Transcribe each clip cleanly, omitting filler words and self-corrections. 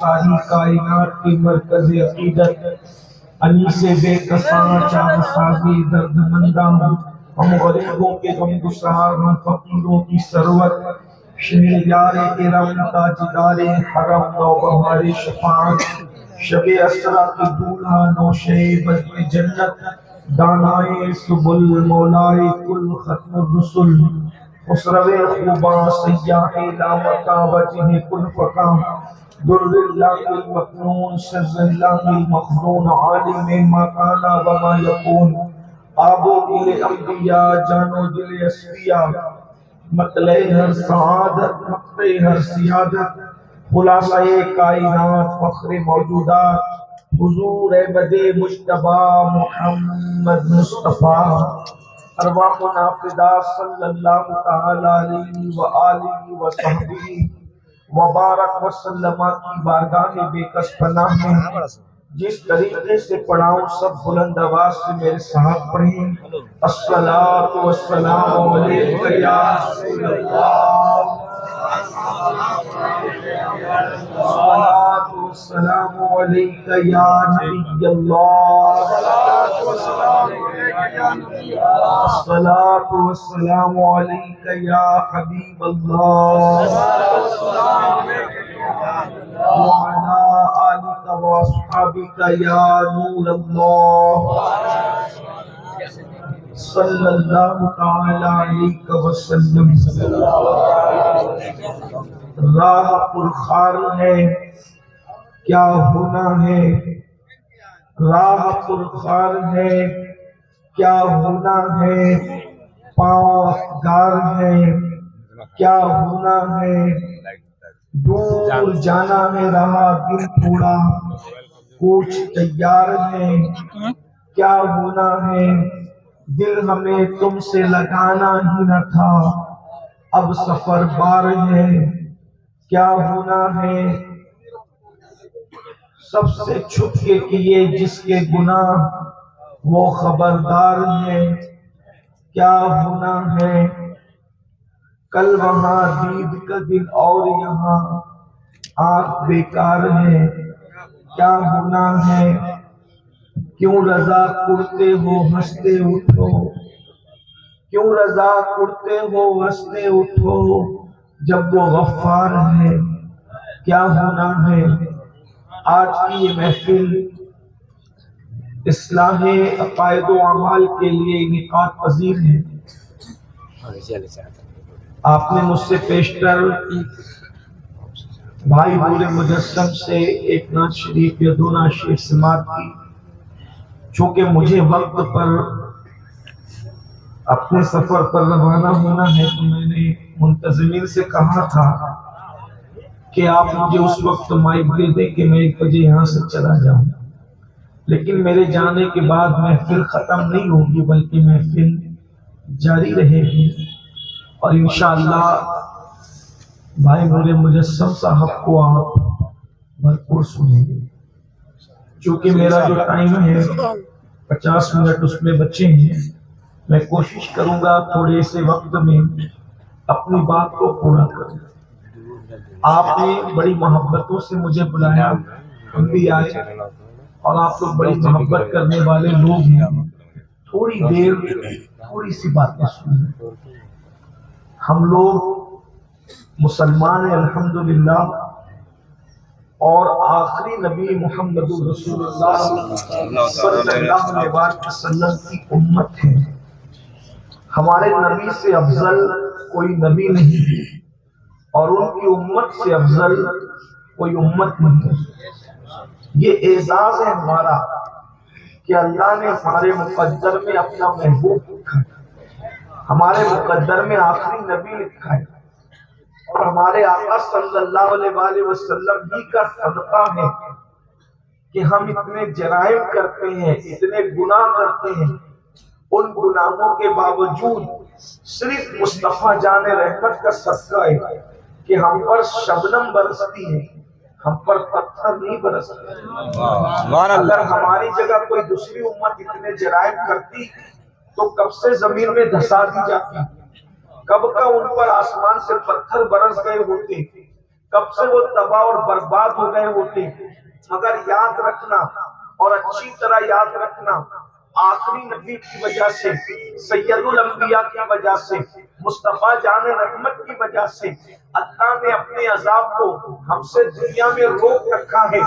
ساری کائنات کی مرکز عقیدت انیس بے کساں چار سازی درد منداں ہم غریبوں کے غم گسار ہم فقیروں کی سرور شہر یار کرم تاجدار حرم نوبہار شفاعت شب اسرا کی دولہا نوشے بزم جنت دانائے سبل مولائے کل ختم الرسل خسرو خوباں سیاح لامکاں وجہ کل فقاں در اللہ المکنون سر اللہ المخزون عالم ما کانا وما یکون آب و دل انبیاء جان و دل اصفیاء مطلع ہر سعادت مقطع ہر سیادت خلاصہ کائنات فخر موجودات حضور احمد مجتبی محمد مصطفیٰ ارواحنا فدا صلی اللہ تعالی علیہ وآلہ وصحبہ وبارک وسلم کی بارگاہ بے کس پناہ میں جس طریقے سے پڑھاؤں سب بلند آواز سے میرے ساتھ پڑھیں الصلاۃ والسلام علیکہ یا رسول اللہ الصلاۃ والسلام علیکہ یا نبی اللہ الصلاۃ والسلام علیکہ یا حبیب اللہ وعلى آلك وأصحابك يا نور الله صلى الله تعالى عليك وسلم راہ پرخار ہے کیا ہونا ہے راہ پرخار ہے کیا ہونا ہے پاؤں افگار ہے کیا ہونا ہے دور جانا ہے رہا دل تھوڑا کچھ تیار ہے کیا ہونا ہے دل ہمیں تم سے لگانا ہی نہ تھا اب سفر بار ہے کیا ہونا ہے سب سے چھپ کے کیے جس کے گناہ وہ خبردار ہے کیا ہونا ہے کل وہاں دید کا دن اور یہاں آنکھ بیکار ہے کیا ہونا ہے کیوں رضا کرتے ہو ہنستے اٹھو کیوں رضا کرتے ہو ہنستے اٹھو جب وہ غفار ہے کیا ہونا ہے آج کی یہ محفل اصلاح عقائد و اعمال کے لیے انعقاد پذیر ہے آپ نے مجھ سے پیشتر بھائی نور مجسم سے ایک نعت شریف یا دو نعت شریف سماعت کی چونکہ مجھے وقت پر اپنے سفر پر روانہ ہونا ہے تو میں نے منتظمین سے کہا تھا کہ آپ مجھے اس وقت مائک دے دیں کہ میں 1 بجے یہاں سے چلا جاؤں لیکن میرے جانے کے بعد محفل ختم نہیں ہوگی بلکہ محفل جاری رہے گی اور انشاءاللہ بھائی نور مجسم صاحب کو آپ بھرپور سنیں گے چونکہ میرا جو ٹائم ہے 50 منٹ اس میں بچے ہیں میں کوشش کروں گا تھوڑے سے وقت میں اپنی بات کو پورا کروں آپ نے بڑی محبتوں سے مجھے بلایا ہم بھی آئے اور آپ لوگ بڑی محبت کرنے والے لوگ ہیں تھوڑی دیر تھوڑی سی باتیں سنیں ہم لوگ مسلمان ہیں الحمدللہ اور آخری نبی محمد رسول اللہ صلی اللہ علیہ وسلم کی امت ہے ہمارے نبی سے افضل کوئی نبی نہیں ہے اور ان کی امت سے افضل کوئی امت نہیں ہے یہ اعزاز ہے ہمارا کہ اللہ نے ہمارے مقدر میں اپنا محبوب لکھا ہے ہمارے مقدر میں آخری نبی لکھا ہے اور ہمارے آقا صلی اللہ علیہ وآلہ وسلم ہی کا صدقہ ہے کہ ہم اتنے جرائم کرتے ہیں اتنے گناہ کرتے ہیں ان گناہوں کے باوجود صرف مصطفیٰ جان رحمت کا صدقہ ہے کہ ہم پر شبنم برستی ہے ہم پر پتھر نہیں برستے اگر ہماری جگہ کوئی دوسری امت اتنے جرائم کرتی تو کب سے زمین میں دھسا دی جاتی کب کا ان پر آسمان سے پتھر برس گئے ہوتے کب سے وہ تباہ اور برباد ہو گئے ہوتے، مگر یاد رکھنا اور اچھی طرح یاد رکھنا، آخری نبی کی وجہ سے، سید الانبیاء کی وجہ سے، مصطفیٰ جان رحمت کی وجہ سے اللہ نے اپنے عذاب کو ہم سے دنیا میں روک رکھا ہے۔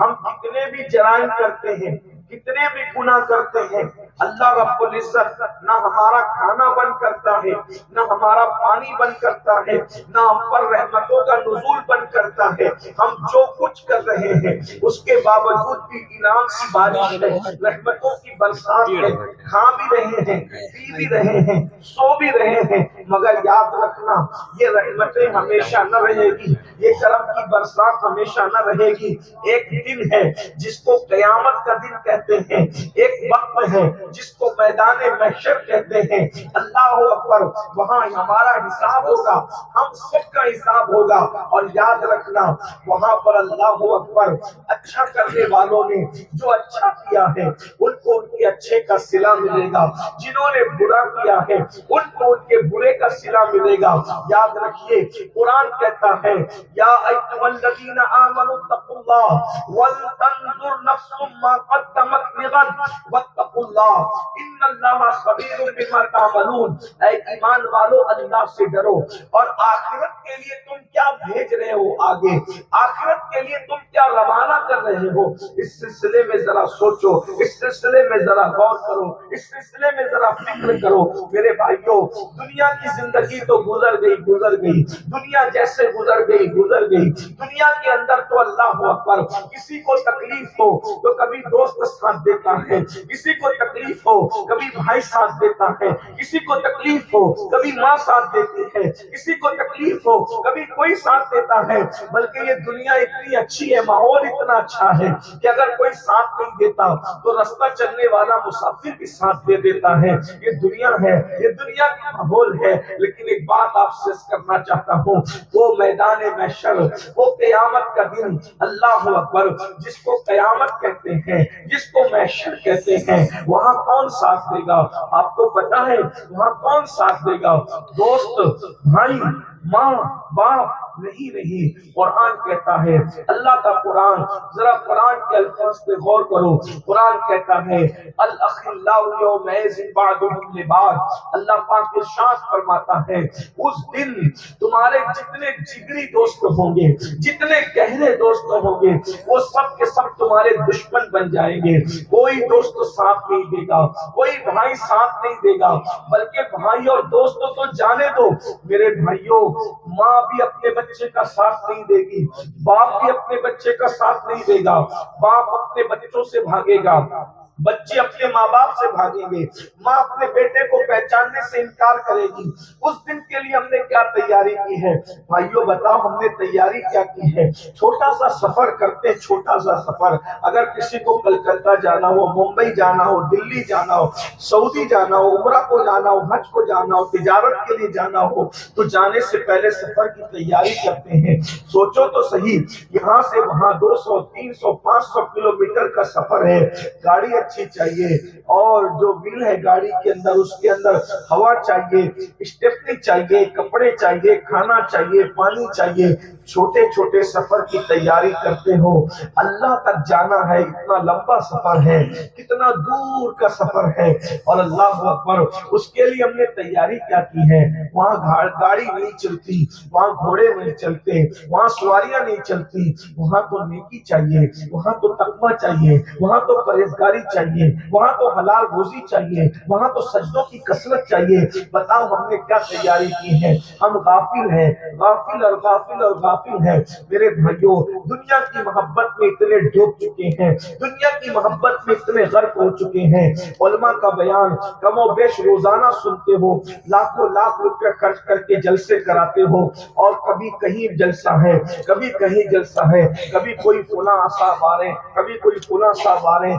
ہم کتنے بھی جرائم کرتے ہیں، کتنے بھی گناہ کرتے ہیں، اللہ رب العزت نہ ہمارا کھانا بند کرتا ہے، نہ ہمارا پانی بند کرتا ہے، نہ ہم پر رحمتوں کا نزول بند کرتا ہے۔ ہم جو کچھ کر رہے ہیں اس کے باوجود بھی انعام کی بارش ہے، رحمتوں کی برسات ہے، کھا بھی رہے ہیں، پی بھی رہے ہیں، سو بھی رہے ہیں، مگر یاد رکھنا یہ رحمتیں ہمیشہ نہ رہے گی، یہ کرم کی برسات ہمیشہ نہ رہے گی۔ ایک دن ہے جس کو قیامت کا دن کہتے ہیں، ایک وقت ہے جس کو میدان محشر کہتے ہیں۔ اللہ اکبر، وہاں ہمارا حساب ہوگا، ہم سب کا حساب ہوگا، اور یاد رکھنا وہاں پر اللہ اکبر اچھا کرنے والوں نے جو اچھا کیا ہے ان کو ان کے اچھے کا صلہ ملے گا، جنہوں نے برا کیا ہے ان کو ان کے برے کا صلہ ملے گا۔ یاد رکھیے قرآن کہتا ہے یا ایھا الذین آمنوا اتقوا اللہ ولتنظر نفس ما قدمت لغد واتقوا اللہ ان اللہ خبیر بما تعملون۔ اے ایمان والو اللہ سے ڈرو، اور آخرت کے لیے تم کیا بھیج رہے ہو آگے، آخرت کے لیے تم کیا روانہ کر رہے ہو، اس سلسلے میں ذرا سوچو، اس سلسلے میں ذرا غور کرو، اس سلسلے میں ذرا فکر کرو۔ میرے بھائیوں، دنیا کی زندگی تو گزر گئی، دنیا جیسے گزر گئی، دنیا کے اندر تو اللہ اکبر کسی کو تکلیف ہو تو کبھی دوست ساتھ دیتا ہے، کسی کو تکلیف ہو کبھی بھائی ساتھ دیتا ہے، کسی کو تکلیف ہو کبھی ماں ساتھ دیتی ہے، کسی کو تکلیف ہو کبھی کوئی ساتھ دیتا ہے۔ بلکہ یہ دنیا اتنی اچھی ہے، ماحول اتنا اچھا ہے کہ اگر کوئی ساتھ نہیں دیتا تو رستہ چلنے والا مسافر بھی ساتھ دے دیتا ہے۔ یہ دنیا ہے، یہ دنیا کا ماحول ہے، لیکن ایک بات آپ سے کرنا چاہتا ہوں، وہ میدان محشر، وہ قیامت کا دن، اللہ اکبر، جس کو قیامت کہتے ہیں، جس کو محشر کہتے ہیں، وہاں کون ساتھ دے گا؟ آپ کو پتا ہے وہاں کون ساتھ دے گا؟ دوست، بھائی، ماں، باپ نہیں رہی۔ قرآن کہتا ہے، اللہ کا قرآن، ذرا قرآن کے الفاظ پہ غور کرو۔ قرآن کہتا ہے الاخلاء یومئذ بعضهم لبعض، اللہ پاک ارشاد فرماتا ہے اس دن تمہارے جتنے جگری دوست ہوں گے، جتنے گہرے دوست ہوں گے، وہ سب کے سب تمہارے دشمن بن جائیں گے۔ کوئی دوست ساتھ نہیں دے گا، کوئی بھائی ساتھ نہیں دے گا، بلکہ بھائی اور دوست تو جانے دو میرے بھائیوں، ماں بھی اپنے بچے کا ساتھ نہیں دے گی، باپ بھی اپنے بچے کا ساتھ نہیں دے گا، باپ اپنے بچوں سے بھاگے گا، بچے اپنے ماں باپ سے بھاگیں گے، ماں اپنے بیٹے کو پہچاننے سے انکار کرے گی۔ اس دن کے لیے ہم نے کیا تیاری کی ہے؟ بھائیوں بتاؤ، ہم نے تیاری کیا کی ہے؟ چھوٹا سا سفر کرتے، چھوٹا سا سفر، اگر کسی کو کلکتہ جانا ہو، ممبئی جانا ہو، دلی جانا ہو، سعودی جانا ہو، عمرہ کو جانا ہو، حج کو جانا ہو، تجارت کے لیے جانا ہو، تو جانے سے پہلے سفر کی تیاری کرتے ہیں۔ سوچو تو صحیح، یہاں سے وہاں 200 300 500 کلومیٹر کا سفر ہے، گاڑی اچھی چاہیے، اور جو ویل ہے گاڑی کے اندر اس کے اندر ہوا چاہیے، اسٹیپنی چاہیے، کپڑے چاہیے، کھانا چاہیے، پانی چاہیے۔ چھوٹے چھوٹے سفر کی تیاری کرتے ہو، اللہ تک جانا ہے، اتنا لمبا سفر ہے، کتنا دور کا سفر ہے، اور اللہ اکبر اس کے لیے ہم نے تیاری کیا کی ہے؟ وہاں گاڑی نہیں چلتی، وہاں گھوڑے نہیں چلتے، وہاں سواریاں نہیں چلتی، وہاں تو نیکی چاہیے، وہاں تو تقویٰ چاہیے، وہاں تو پرہیزگاری چاہیے، وہاں تو حلال روزی چاہیے، وہاں تو سجدوں کی کثرت چاہیے۔ بتاؤ ہم نے کیا تیاری کی ہے؟ ہم غافل ہیں، غافل اور غافل اور غافل ہیں۔ میرے بھائیوں، دنیا کی محبت میں اتنے ڈوب چکے ہیں، دنیا کی محبت میں اتنے غرق ہو چکے ہیں۔ علماء کا بیان کم و بیش روزانہ سنتے ہو، لاکھوں لاکھ روپے خرچ کر کے جلسے کراتے ہو، اور کبھی کہیں جلسہ ہے، کبھی کہیں جلسہ ہے، کبھی کوئی فلاں صاحب آ رہے ہیں، کبھی کوئی فلاں صاحب آ رہے ہیں۔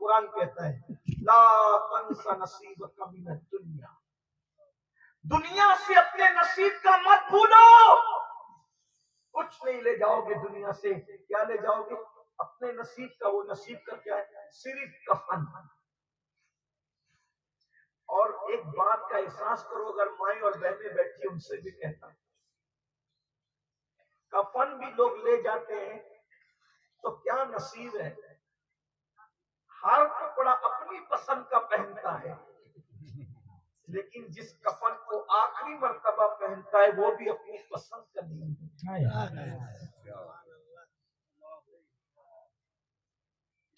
قرآن کہتا ہے لا تنس نصیبک من الدنیا، دنیا سے اپنے نصیب کا مت بھولو. کچھ نہیں لے جاؤ گے دنیا سے. کیا لے جاؤ گے؟ اپنے نصیب کا. وہ نصیب کا کیا ہے؟ صرف کفن. اور ایک بات کا احساس کرو، اگر مائیں اور بہنیں بیٹھی ان سے بھی کہتا ہوں، کفن بھی لوگ لے جاتے ہیں تو کیا نصیب ہے. ہر کپڑا اپنی پسند کا پہنتا ہے، لیکن جس کفن کو آخری مرتبہ پہنتا ہے وہ بھی اپنی پسند کا نہیں.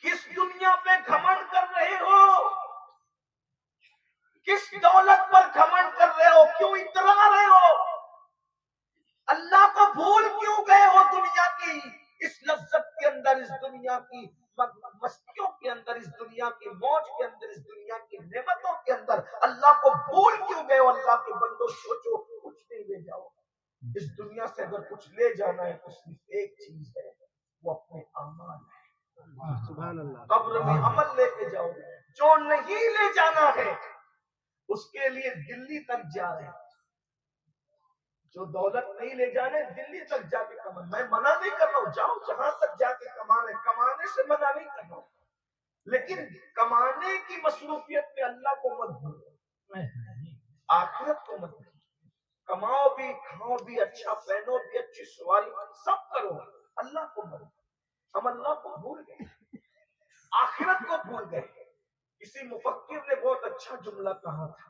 کس دنیا پہ گھمنڈ کر رہے ہو؟ کس دولت پر گھمنڈ کر رہے ہو؟ کیوں اترا رہے ہو؟ اللہ کو بھول کیوں گئے ہو؟ دنیا کی اس لذت کے اندر، اس دنیا کی مستیوں کے اندر، اس دنیا کی موج کے اندر، اس دنیا کی نعمتوں کے اندر اللہ کو بھول کیوں گئے ہو؟ اللہ کے بندو سوچو، کچھ نہیں لے جاؤ. اس دنیا سے اگر کچھ لے جانا ہے تو صرف ایک چیز ہے، وہ اپنے اعمال ہے. قبر میں عمل لے کے جاؤ. جو نہیں لے جانا ہے اس کے لیے دلی تک جا رہے ہیں. جو دولت نہیں لے جانے دلی تک جا کے کمانے. میں منع نہیں کر رہا ہوں، جاؤ جہاں تک جا کے کمانے، کمانے سے منع نہیں کر رہا ہوں، لیکن کمانے کی مصروفیت میں اللہ کو مت بھولو، آخرت کو مت بھولو. کماؤ بھی، کھاؤ بھی، اچھا پہنو بھی، اچھی سواری سب کرو، اللہ کو مت. ہم اللہ کو بھول گئے، آخرت کو بھول گئے. کسی مفکر نے بہت اچھا جملہ کہا تھا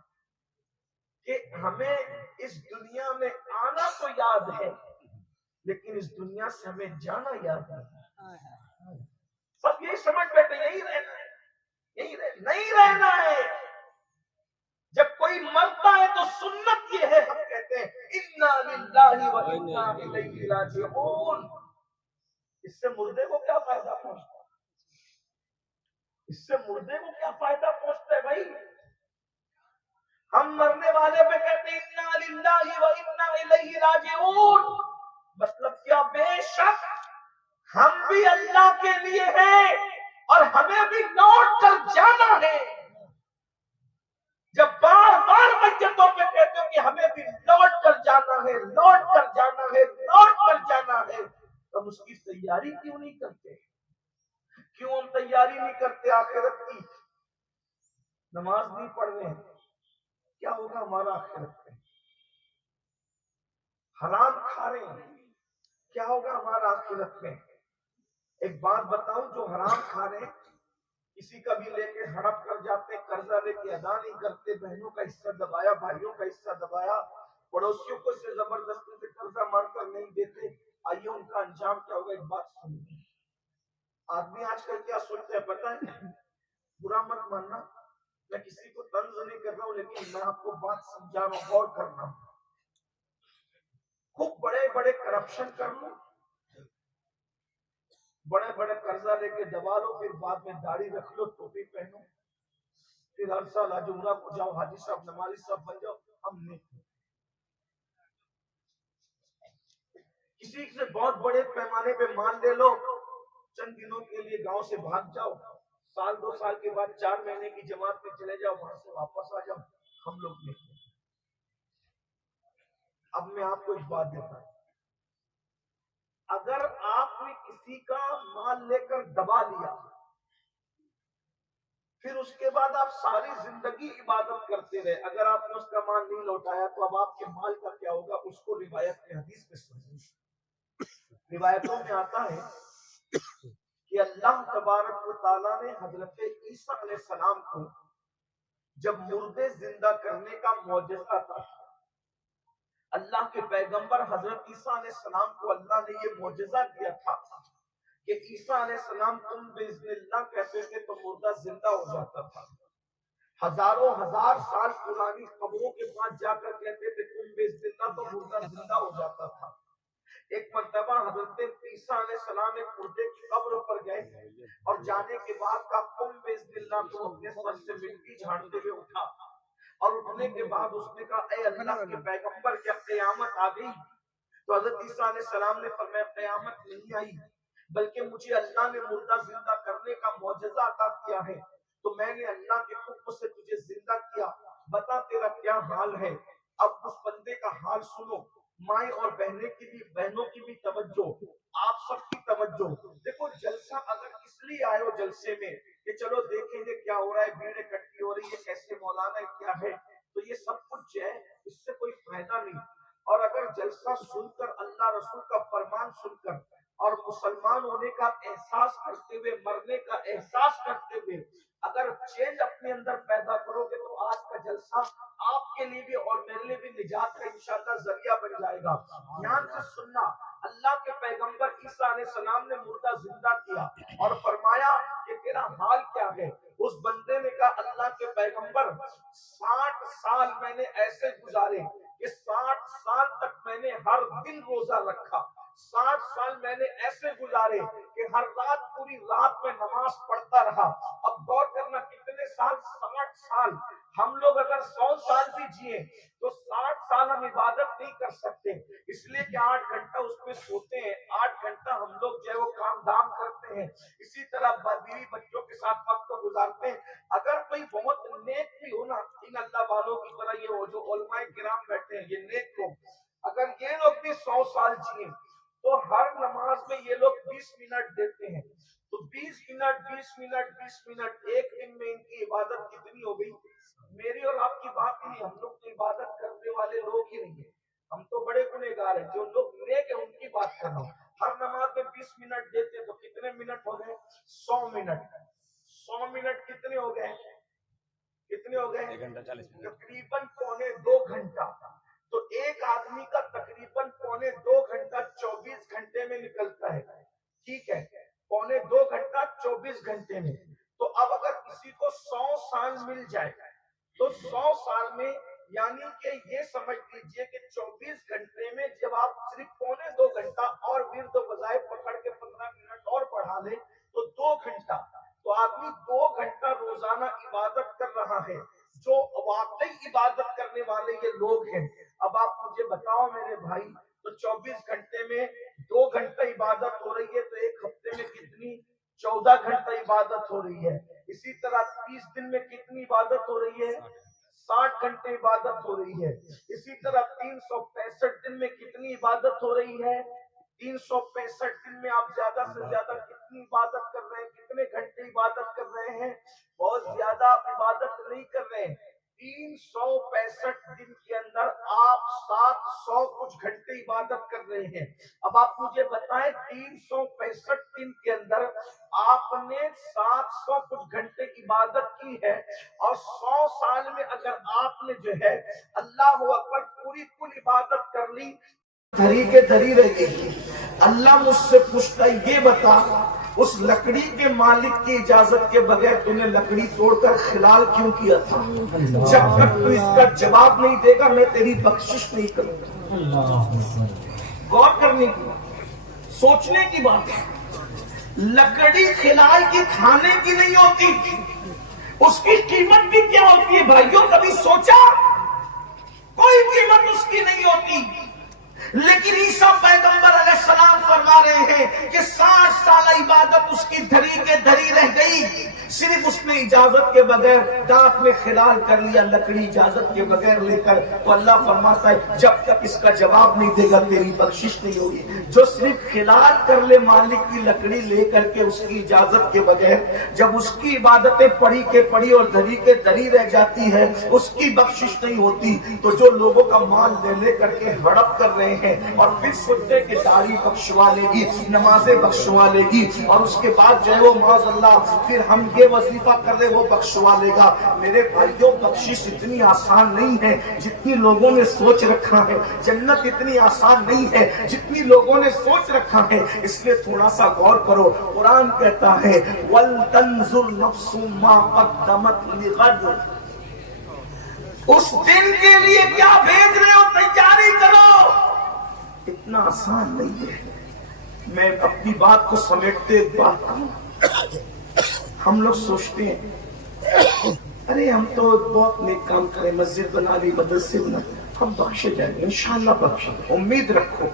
کہ ہمیں اس دنیا میں آنا تو یاد ہے، لیکن اس دنیا سے ہمیں جانا یاد نہیں. سب یہی سمجھ بیٹھے یہی رہنا ہے، یہی نہیں رہنا ہے. جب کوئی مرتا ہے تو سنت یہ ہے، ہم کہتے ہیں انا للہ و انا الیہ راجعون. اس سے مردے کو کیا فائدہ پہنچتا ہے؟ اس سے مردے کو کیا فائدہ پہنچتا ہے بھائی؟ ہم مرنے والے پہ کہتے ہیں انا للہ و انا الیہ راجعون. مطلب کیا؟ بے شک ہم بھی اللہ کے لیے ہیں اور ہمیں بھی لوٹ کر جانا ہے. جب بار بار مسجدوں پہ کہتے ہو کہ ہمیں بھی لوٹ کر جانا ہے، لوٹ کر جانا ہے، لوٹ کر جانا ہے، تو ہم اس کی تیاری کیوں نہیں کرتے؟ کیوں ہم تیاری نہیں کرتے آخرت کی؟ نماز نہیں پڑھ رہے ہیں، کیا ہوگا ہمارا آخرت میں؟ حرام کھا رہے ہیں، کیا ہوگا ہمارا آخرت میں؟ ایک بات بتاؤں، جو حرام کھا رہے ہیں، کسی کا بھی لے کے ہڑپ کر جاتے، قرضہ لے کے ادا نہیں کرتے، بہنوں کا حصہ دبایا، بھائیوں کا حصہ دبایا، پڑوسیوں کو سے زبردستی سے قرضہ مار کر نہیں دیتے، آئیے ان کا انجام کیا ہوگا؟ ایک بات سنیے. آدمی آج کل کیا سوچتا ہے پتہ ہے؟ برا مت ماننا، میں کسی کو طنز نہیں کر رہا ہوں، لیکن میں آپ کو بات سمجھا رہا ہوں، غور کرنا. خوب بڑے بڑے کرپشن کر لو، بڑے بڑے قرضہ لے کے دبا لو، پھر بعد میں داڑھی رکھ لو، ٹوپی پہنو، پھر ہر سال حج عمرہ کو جاؤ، حاجی صاحب نمازی صاحب بن جاؤ. ہم نہیں. کسی سے بہت بڑے پیمانے پہ مان لے لو، چند دنوں کے لیے گاؤں سے بھاگ جاؤ، سال دو سال کے بعد 4 مہینے کی جماعت میں چلے جاؤ، وہاں سے واپس آ جاؤ. ہم لوگ نہیں. اب میں آپ کو ایک بات دیتا ہوں، اگر آپ نے کسی کا مال لے کر دبا لیا، پھر اس کے بعد آپ ساری زندگی عبادت کرتے رہے، اگر آپ نے اس کا مال نہیں لوٹایا تو اب آپ کے مال کا کیا ہوگا؟ اس کو روایت میں حدیث میں سمجھیں. روایتوں میں آتا ہے کہ اللہ تبارک و تعالیٰ نے حضرت عیسیٰ علیہ السلام کو جب مردے زندہ کرنے کا معجزہ تھا، اللہ کے پیغمبر حضرت عیسیٰ علیہ السلام کو اللہ نے یہ معجزہ دیا تھا کہ عیسیٰ علیہ السلام تم باذن اللہ کہتے تھے تو مردہ زندہ ہو جاتا تھا. ہزاروں ہزار سال پرانی قبروں کے پاس جا کر کہتے تھے تم باذن اللہ تو مردہ زندہ ہو جاتا تھا. ایک مرتبہ حضرت عیسیٰ علیہ السلام ایک مردے کی قبر پر گئے اور جانے کے بعد کا تم باذن اللہ کو اپنے سر سے مٹی جھاڑتے ہوئے اٹھا، اور اٹھنے کے بعد اس نے کہا اے اللہ کے پیغمبر کیا قیامت آ گئی؟ تو حضرت عیسیٰ علیہ السلام نے فرمایا قیامت نہیں آئی، بلکہ مجھے اللہ نے مردہ زندہ کرنے کا معجزہ عطا کیا ہے، تو میں نے اللہ کے حکم سے تجھے زندہ کیا، بتا تیرا کیا حال ہے۔ اب اس بندے کا حال سنو، مائیں اور بہنوں کی بھی توجہ، آپ سب کی توجہ۔ دیکھو جلسہ اگر اس لیے آئے ہو جلسے میں کہ چلو دیکھیں گے کیا ہو رہا ہے، بھیڑ اکٹھی ہو رہی ہے، کیسے مولانا کیا ہے، تو یہ سب کچھ جو ہے اس سے کوئی فائدہ نہیں۔ اور اگر جلسہ سن کر اللہ رسول کا فرمان سن کر اور مسلمان ہونے کا احساس کرتے ہوئے، مرنے کا احساس کرتے ہوئے اگر چینج اپنے اندر پیدا کرو گے تو آج کا جلسہ آپ کے لیے بھی اور میرے لیے بھی نجات کا انشاءاللہ ذریعہ بن جائے گا۔ دھیان سے سننا، اللہ کے پیغمبر عیسیٰ علیہ السلام نے مردہ زندہ کیا اور فرمایا کہ تیرا حال کیا ہے۔ اس بندے نے کہا اللہ کے پیغمبر 60 سال میں نے ایسے گزارے کہ 60 سال تک میں نے ہر دن روزہ رکھا، 60 سال میں نے ایسے گزارے کہ ہر رات پوری رات میں نماز پڑھتا رہا۔ اب غور کرنا کتنے سال، 60 سال۔ ہم لوگ اگر 100 سال بھی جیے تو 60 سال ہم عبادت نہیں کر سکتے، اس لیے کہ 8 گھنٹہ اس میں سوتے ہیں، 8 گھنٹہ ہم لوگ جو ہے وہ کام دام کرتے ہیں، اسی طرح بیوی بچوں کے ساتھ وقت گزارتے ہیں۔ اگر کوئی بہت نیک بھی ہو نا، ان اللہ والوں کی طرح یہ جو علماء کرام بیٹھے ہیں، یہ نیک لوگ، اگر یہ لوگ بھی 100 سال جیے تو ہر نماز میں یہ لوگ 20 منٹ دیتے ہیں، تو 20 منٹ 20 منٹ 20 منٹ، ایک دن میں ان کی عبادت کتنی ہو گئی؟ میری اور آپ کی بات ہی نہیں، ہم لوگ تو عبادت کرنے والے لوگ ہی نہیں ہیں، ہم تو بڑے گنہگار ہیں۔ جو لوگ نیک ہیں ان کی بات کر رہا ہوں، ہر نماز میں 20 منٹ دیتے تو کتنے منٹ ہو گئے؟ 100 منٹ۔ 100 منٹ کتنے ہو گئے؟ کتنے ہو گئے؟ 1 گھنٹہ 40 منٹ، تقریباً پونے 2 گھنٹہ۔ تو ایک آدمی کا تقریباً پونے 2 گھنٹہ 24 گھنٹے میں نکلتا ہے، ٹھیک ہے، پونے 2 گھنٹہ 24 گھنٹے میں۔ تو اب اگر کسی کو 100 سال مل جائے تو 100 سال میں یعنی کہ یہ سمجھ لیجئے کہ 24 گھنٹے میں جب آپ صرف پونے 2 گھنٹہ اور ورد و وظائف پکڑ کے 15 منٹ اور بڑھا لیں تو 2 گھنٹہ، تو آدمی 2 گھنٹہ روزانہ عبادت کر رہا ہے۔ جو واقعی عبادت کرنے والے یہ لوگ ہیں، اب آپ مجھے بتاؤ میرے بھائی، تو 24 گھنٹے میں 2 گھنٹہ عبادت ہو رہی ہے تو ایک ہفتے میں کتنی؟ 14 گھنٹہ عبادت ہو رہی ہے۔ اسی طرح 30 دن میں کتنی عبادت ہو رہی ہے؟ 60 گھنٹے عبادت ہو رہی ہے۔ اسی طرح 365 دن میں کتنی عبادت ہو رہی ہے؟ 365 دن میں آپ زیادہ سے زیادہ کتنی عبادت کر رہے ہیں؟ کتنے گھنٹے عبادت کر رہے ہیں؟ بہت زیادہ آپ عبادت نہیں کر رہے ہیں۔ 365 دن کے اندر آپ 700 کچھ گھنٹے عبادت کر رہے ہیں۔ اب آپ مجھے بتائیں 365 دن کے اندر آپ نے 700 کچھ گھنٹے عبادت کی ہے، اور 100 سال میں اگر آپ نے جو ہے اللہ اکبر پوری عبادت کر لی، دھری کے دھری رہ گئی۔ اللہ مجھ سے پوچھتا یہ بتا اس لکڑی کے مالک کی اجازت کے بغیر تم نے لکڑی توڑ کر خلال کیوں کیا تھا؟ جب تک تو اس کا جواب نہیں دے گا میں تیری بخشش نہیں کروں گا۔ غور کرنے کی، سوچنے کی بات ہے۔ لکڑی خلال کی کھانے کی نہیں ہوتی، اس کی قیمت بھی کیا ہوتی ہے بھائیوں؟ کبھی سوچا؟ کوئی قیمت اس کی نہیں ہوتی۔ لیکن عیسیٰ پیغمبر علیہ السلام فرما رہے ہیں کہ 60 سال عبادت اس کی دھری کے دھری رہ گئی، صرف اس نے اجازت کے بغیر دانت میں خلال کر لیا، لکڑی اجازت کے بغیر لے کر۔ تو اللہ فرماتا ہے جب تک اس کا جواب نہیں دے گا تیری بخشش نہیں ہوگی۔ جو صرف خلال کر لے مالک کی لکڑی لے کر کے اس کی اجازت کے بغیر، جب اس کی عبادتیں پڑھی کے پڑھی اور دھری کے دھری رہ جاتی ہے، اس کی بخشش نہیں ہوتی۔ تو جو لوگوں کا مال لے لے کر کے ہڑپ کر رہے ہیں اور پھر سنتے کہ داڑھی بخشوا لے گی، نمازیں بخشوا لے گی، اور اس کے بعد جو ہے وہ معاذ اللہ پھر ہم یہ وظیفہ کر رہے وہ بخشوا لے گا۔ میرے بھائیوں بخشش اتنی آسان نہیں ہے جتنی لوگوں نے سوچ رکھا ہے، جنت اتنی آسان نہیں ہے جتنی لوگوں نے سوچ رکھا ہے۔ اس لیے تھوڑا سا غور کرو، قرآن کہتا ہے وَلْتَنْظُرْ نَفْسٌ مَا قَدَّمَتْ لِغَدٍ، اس دن کے لیے کیا بھیج رہے ہو تیاری کرو۔ اتنا آسان نہیں ہے۔ میں اپنی بات کو سمیٹتے بات کروں، ہم لوگ سوچتے ہیں ارے ہم تو بہت نیک کام کریں، مسجد بنا لی، مدرسے بنا لی، ہم بخشے جائیں گے انشاءاللہ بخشے۔ امید رکھو،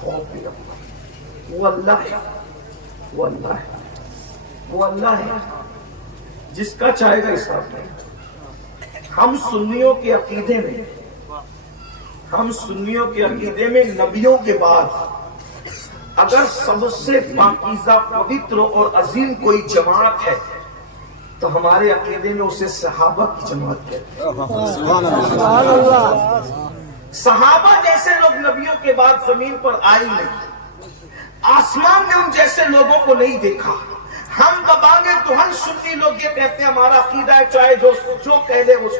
خوف بھی رکھو، وہ اللہ ہے وہ اللہ ہے، وہ اللہ ہے جس کا چاہے گا حساب نہیں۔ ہم سنیوں کے عقیدے میں نبیوں کے بعد اگر سب سے پاکیزہ، پوتر اور عظیم کوئی جماعت ہے تو ہمارے عقیدے میں اسے صحابہ کی جماعت کہتے ہیں۔ صحابہ جیسے لوگ نبیوں کے بعد زمین پر آئے نہیں، آسمان میں ان جیسے لوگوں کو نہیں دیکھا۔ ہم دباگے تو ہم سنی لوگ یہ کہتے ہیں ہمارا عقیدہ ہے چاہے جو کہہ لے اس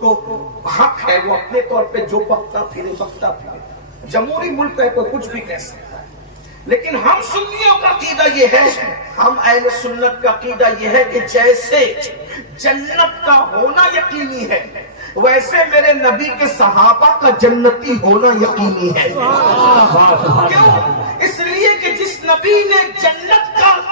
کو حق ہے، وہ اپنے طور پہ جو بکتا پھرے جمہوری ملک ہے کوئی کچھ بھی کہہ سکتا ہے، لیکن ہم سنیوں کا عقیدہ یہ ہے، ہم اہل سنت کا عقیدہ یہ ہے کہ جیسے جنت کا ہونا یقینی ہے ویسے میرے نبی کے صحابہ کا جنتی ہونا یقینی ہے۔ کیوں؟ اس لیے کہ جس نبی نے جنت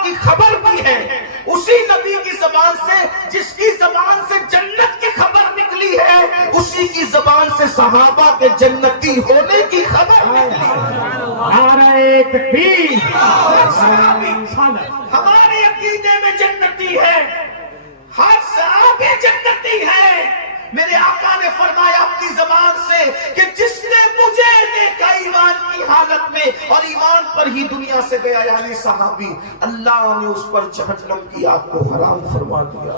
کی خبر دی ہے اسی نبی کی زبان سے، جس کی زبان سے جنت کی خبر نکلی ہے اسی کی زبان سے صحابہ کے جنتی ہونے کی خبر نکلی ہے۔ ہمارے عقیدے میں جنتی ہے، ہر صحابی جنتی ہے۔ میرے آقا نے فرمایا اپنی زبان سے کہ جس نے مجھے دیکھا ایمان کی حالت میں اور ایمان پر ہی دنیا سے گیا، یعنی صحابی، اللہ نے اس پر جہنم کی آگ کو حرام فرما دیا۔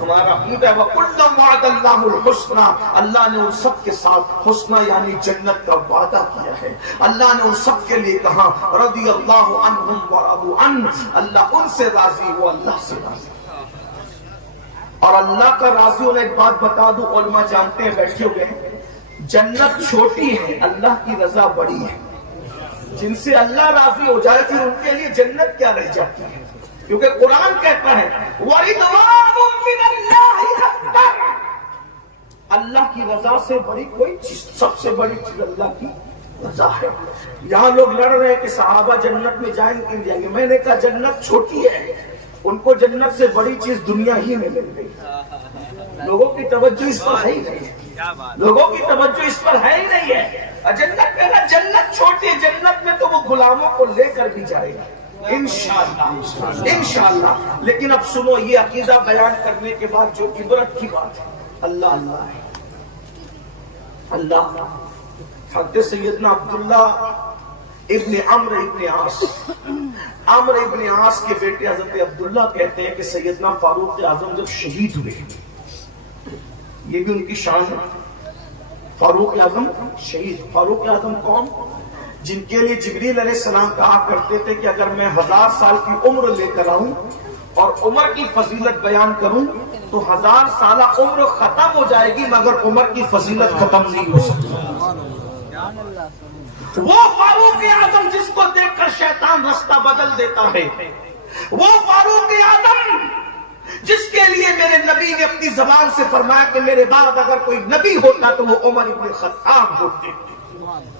ہمارا عقیدہ ہے وَكُلًّا وَعَدَ اللَّهُ الْحُسْنَى، اللہ نے ان سب کے ساتھ حسنہ یعنی جنت کا وعدہ کیا ہے۔ اللہ نے ان سب کے لیے کہا رضی اللہ عنہم ورضوا عنہ، اللہ ان سے راضی، وہ اللہ سے راضی۔ اور اللہ کا راضی ہونا، ایک بات بتا دوں، علماء جانتے ہیں بیٹھے ہوئے، جنت چھوٹی ہے، اللہ کی رضا بڑی ہے۔ جن سے اللہ راضی ہو جائے پھر ان کے لیے جنت کیا رہ جاتی ہے، کیونکہ قرآن کہتا ہے وَرِضْوَانٌ مِّنَ اللَّهِ أَكْبَرُ، اللہ کی رضا سے بڑی کوئی چیز، سب سے بڑی چیز اللہ کی رضا ہے۔ یہاں لوگ لڑ رہے ہیں کہ صحابہ جنت میں جائیں گے نہیں جائیں گے، میں نے کہا جنت چھوٹی ہے، ان کو جنت سے بڑی چیز دنیا ہی میں مل گئی۔ لوگوں کی توجہ اس پر ہے ہی نہیں ہے، لوگوں کی توجہ اس پر ہے ہی نہیں ہے۔ جنت میں نا، جنت چھوٹی ہے، جنت میں تو وہ غلاموں کو لے کر بھی جائے گا انشاءاللہ۔ لیکن اب سنو، یہ عقیدہ بیان کرنے کے بعد جو عبرت کی بات ہے، اللہ اللہ ہے، اللہ۔ حضرت سیدنا عبداللہ ابن عمرو ابن عاص، عمرو ابن عاص کے بیٹے حضرت عبداللہ کہتے ہیں کہ سیدنا فاروق اعظم جب شہید ہوئے، یہ بھی ان کی شان ہے، فاروق اعظم شہید۔ فاروق اعظم کون؟ جن کے لیے جبریل علیہ السلام کہا کرتے تھے کہ اگر میں 1000 سال کی عمر لے کر آؤں اور عمر کی فضیلت بیان کروں تو 1000 سالہ عمر ختم ہو جائے گی مگر عمر کی فضیلت ختم نہیں ہو سکتی۔ وہ فاروق اعظم جس کو دیکھ کر شیطان رستہ بدل دیتا ہے، وہ فاروق اعظم جس کے لیے میرے نبی نے اپنی زبان سے فرمایا کہ میرے بعد اگر کوئی نبی ہوتا تو وہ عمر ابن خطاب ہوتے۔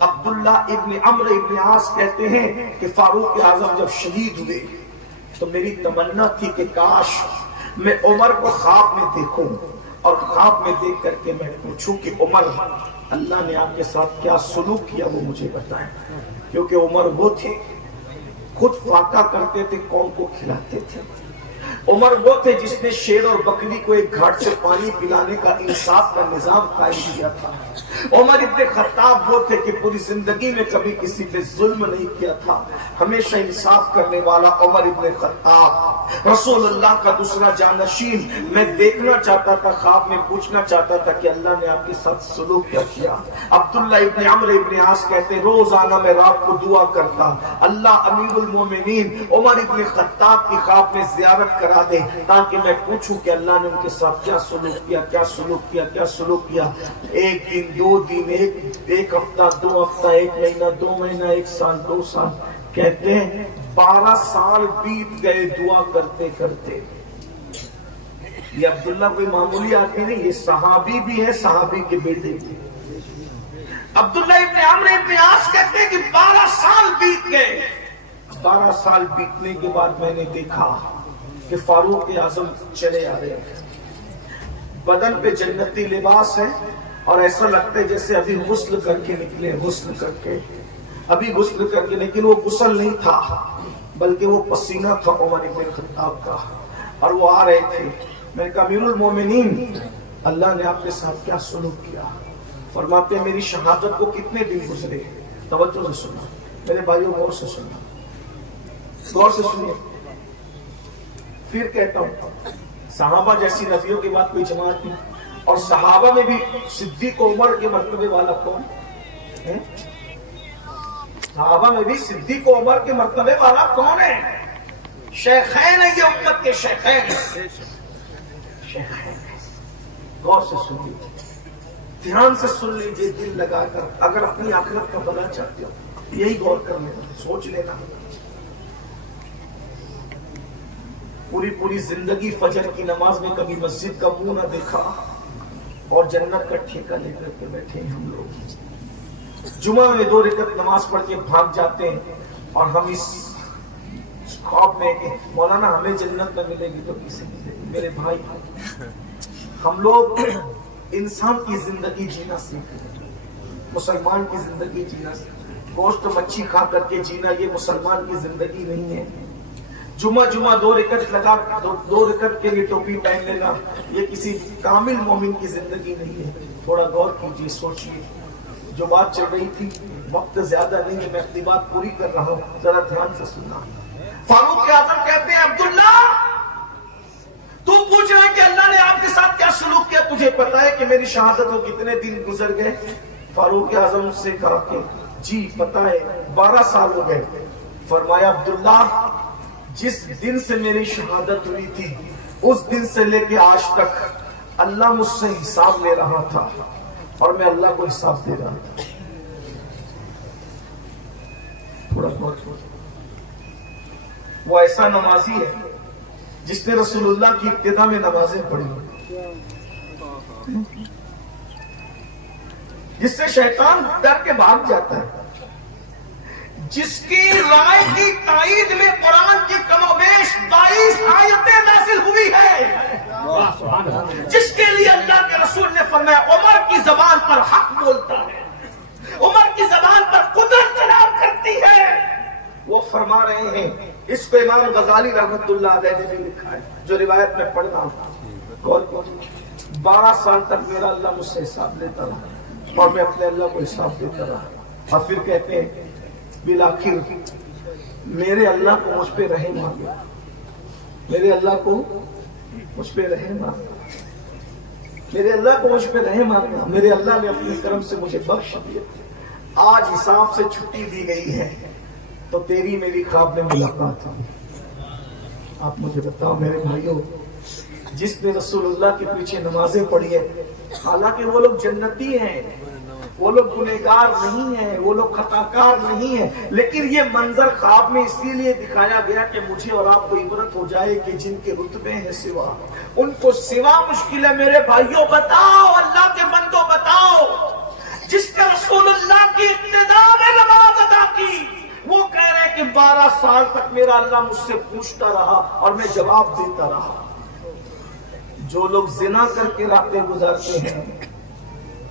عبداللہ ابن عمرو ابن عاص کہتے ہیں کہ فاروق اعظم جب شہید ہوئے تو میری تمنا تھی کہ کاش میں عمر کو خواب میں دیکھوں اور خواب میں دیکھ کر کے میں پوچھوں کہ عمر اللہ نے آپ کے ساتھ کیا سلوک کیا وہ مجھے بتائیں، کیونکہ عمر وہ تھے خود فاقہ کرتے تھے، قوم کو کھلاتے تھے۔ عمر وہ تھے جس نے شیر اور بکری کو ایک گھاٹ سے پانی پلانے کا انصاف کا نظام قائم کیا تھا۔ عمر ابن خطاب وہ تھے کہ پوری زندگی میں کبھی کسی پہ ظلم نہیں کیا تھا، ہمیشہ انصاف کرنے والا عمر ابن خطاب، رسول اللہ کا دوسرا جانشین۔ میں دیکھنا چاہتا تھا، خواب میں پوچھنا چاہتا تھا کہ اللہ نے آپ کے ساتھ سلوک کیا کیا۔ عبداللہ ابن عمرو ابن عاص کہتے روزانہ میں رات کو دعا کرتا اللہ امیر المومنین عمر ابن خطاب کی خواب میں زیارت کرا دے تاکہ میں پوچھوں کہ اللہ نے ان کے ساتھ کیا سلوک کیا، کیا سلوک کیا، کیا سلوک کیا۔ ایک دن، 2 دن، ایک ہفتہ، 2 ہفتہ، 1 مہینہ، 2 مہینہ، 1 سال، 2 سال، کہتے ہیں 12 سال بیت گئے دعا کرتے کرتے۔ یہ عبداللہ کوئی معمولی آدمی نہیں، یہ صحابی بھی ہے، صحابی کے بیٹے بھی۔ عبداللہ ابن عمرو ابن عاص کہتے ہیں کہ 12 سال بیت گئے۔ 12 سال بیتنے کے بعد میں نے دیکھا کہ فاروق اعظم چلے آ رہے ہیں، بدن پہ جنتی لباس ہے اور ایسا لگتا ہے جیسے ابھی غسل کر کے نکلے، غسل کر کے، ابھی غسل کر کے، لیکن وہ غسل نہیں تھا، بلکہ وہ پسینہ تھا عمر بن خطاب کا، اور وہ آ رہے تھے۔ میں نے کہا امیر المومنین اللہ نے آپ کے ساتھ کیا سلوک کیا؟ فرماتے ہیں میری شہادت کو کتنے دن گزرے؟ توجہ سے سنا میرے بھائیوں، غور سے سنا، غور سے سنیے۔ پھر کہتا ہوں صحابہ جیسی نبیوں کے بعد کوئی جماعت نہیں، اور صحابہ میں بھی صدیق و عمر کے مرتبے والا کون ہے؟ صحابہ میں بھی صدیق و عمر کے مرتبے والا کون ہے؟ شیخین ہے یہ امت کے شیخین، شیخین۔ غور سے سنیے، دھیان سے سن لیجیے، دل لگا کر۔ اگر اپنی آخرت کا بھلا چاہتے ہو یہی غور کر لینا، سوچ لینا۔ پوری زندگی فجر کی نماز میں کبھی مسجد کا منہ نہ دیکھا، اور جنت کا ٹھیکہ لے کر کے بیٹھے ہیں ہم لوگ۔ جمعہ میں 2 رکعت نماز پڑھ کے بھاگ جاتے ہیں، اور ہم اس خواب میں کہ مولانا ہمیں جنت میں ملے گی تو کسے ملے گی؟ میرے بھائی، ہم لوگ انسان کی زندگی جینا سیکھیں، مسلمان کی زندگی جینا سیکھیں۔ گوشت مچھی کھا کر کے جینا یہ مسلمان کی زندگی نہیں ہے۔ جمعہ 2 رکعت لگا 2 رکعت کے لیے ٹوپی پہن لینا یہ کسی کامل مومن کی زندگی نہیں ہے۔ تھوڑا غور کیجیے، سوچیے۔ جو بات چل رہی تھی، وقت زیادہ نہیں ہے، میں اپنی بات پوری کر رہا ہوں، ذرا دھیان سے سننا۔ فاروق اعظم کہتے ہیں عبداللہ تو پوچھ رہا ہے کہ اللہ نے آپ کے ساتھ کیا سلوک کیا، تجھے پتا ہے کہ میری شہادت کو کتنے دن گزر گئے؟ فاروق اعظم سے کہا کہ جی پتا ہے 12 سال ہو گئے۔ فرمایا عبداللہ جس دن سے میری شہادت ہوئی تھی اس دن سے لے کے آج تک اللہ مجھ سے حساب لے رہا تھا، اور میں اللہ کو حساب دے رہا تھا۔ تھوڑا بہت وہ ایسا نمازی ہے جس نے رسول اللہ کی ابتدا میں نمازیں پڑھی، جس سے شیطان ڈر کے بھاگ جاتا ہے، جس کی رائے کی تائید میں قرآن کی کم و بیش 22 آیتیں نازل ہوئی ہے، جس کے لیے اللہ کے رسول نے فرمایا عمر کی زبان پر حق بولتا ہے، عمر کی زبان پر قدرت طلب کرتی ہے۔ وہ فرما رہے ہیں، اس کو امام غزالی رحمت اللہ علیہ نے لکھا ہے، جو روایت میں پڑھ رہا ہوں۔ 12 سال تک میرا اللہ مجھ سے حساب لیتا رہا، اور میں اپنے اللہ کو حساب دیتا رہا، اور پھر کہتے ہیں بالآخر میرے اللہ کو مجھ پہ رحم آ گیا، میرے اللہ کو مجھ پہ رحم آ گیا، میرے اللہ کو مجھ پہ رحم آ گیا، میرے اللہ نے اپنے کرم سے مجھے بخش دیا۔ آج حساب سے چھٹی دی گئی ہے تو تیری میری خواب میں ملاقات ہوئی۔ آپ مجھے بتاؤ میرے بھائیوں، جس نے رسول اللہ کے پیچھے نمازیں پڑھی ہے، حالانکہ وہ لوگ جنتی ہیں، وہ لوگ گنہگار نہیں ہیں، وہ لوگ خطاکار نہیں ہیں، لیکن یہ منظر خواب میں اسی لیے دکھایا گیا کہ مجھے اور آپ کو عبرت ہو جائے کہ جن کے رتبے ہیں سوا، ان کو سوا مشکل ہے۔ میرے بھائیوں بتاؤ، اللہ کے بندوں بتاؤ، جس نے رسول اللہ کی ابتدا میں نماز ادا کی، وہ کہہ رہے کہ 12 سال تک میرا اللہ مجھ سے پوچھتا رہا اور میں جواب دیتا رہا۔ جو لوگ زنا کر کے راتیں گزارتے ہیں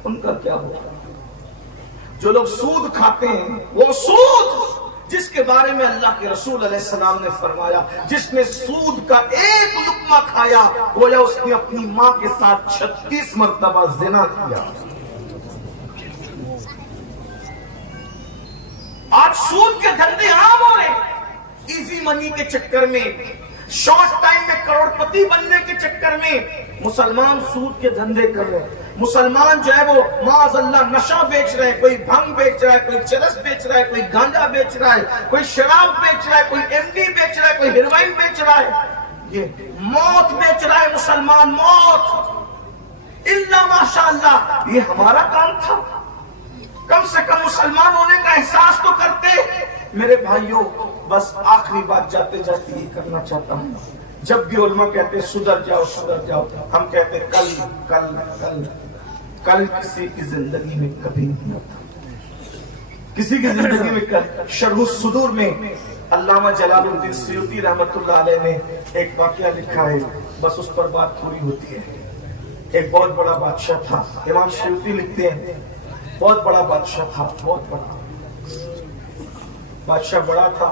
ان کا کیا ہوگا؟ جو لوگ سود کھاتے ہیں، وہ سود جس کے بارے میں اللہ کے رسول علیہ السلام نے فرمایا، جس نے سود کا ایک لقمہ کھایا گویا اس نے اپنی ماں کے ساتھ 36 مرتبہ زنا کیا۔ آج سود کے دھندے عام ہو رہے ہیں، ایزی منی کے چکر میں، شارٹ ٹائم میں کروڑ پتی بننے کے چکر میں مسلمان سود کے دھندے کر رہے ہیں۔ مسلمان جو ہے وہ معاذ اللہ نشہ بیچ رہے ہیں، کوئی بھنگ بیچ رہا ہے، کوئی چرس بیچ رہا ہے، کوئی گانجا بیچ رہا ہے، کوئی شراب بیچ رہا ہے، کوئی ایم ڈی بیچ رہا ہے، کوئی ہیروئن بیچ رہا ہے، یہ موت بیچ رہا ہے مسلمان، موت الا ماشاءاللہ۔ یہ ہمارا کام تھا، کم سے کم مسلمان ہونے کا احساس تو کرتے۔ میرے بھائیوں بس آخری بات جاتے جاتے یہ کرنا چاہتا ہوں، جب بھی علماء کہتے ہیں سدھر جاؤ سدھر جاؤ، ہم کہتے ہیں کل کل کل کل کسی کی زندگی میں کبھی نہیں ہوتا، کسی کی زندگی میں کل۔ شرح الصدور میں علامہ جلال الدین سیوطی رحمت اللہ علیہ نے ایک واقعہ لکھا ہے، بس اس پر بات پوری ہوتی ہے۔ ایک بہت بڑا بادشاہ تھا، امام سیوطی لکھتے ہیں بہت بڑا بادشاہ تھا، بہت بڑا بادشاہ، بڑا تھا،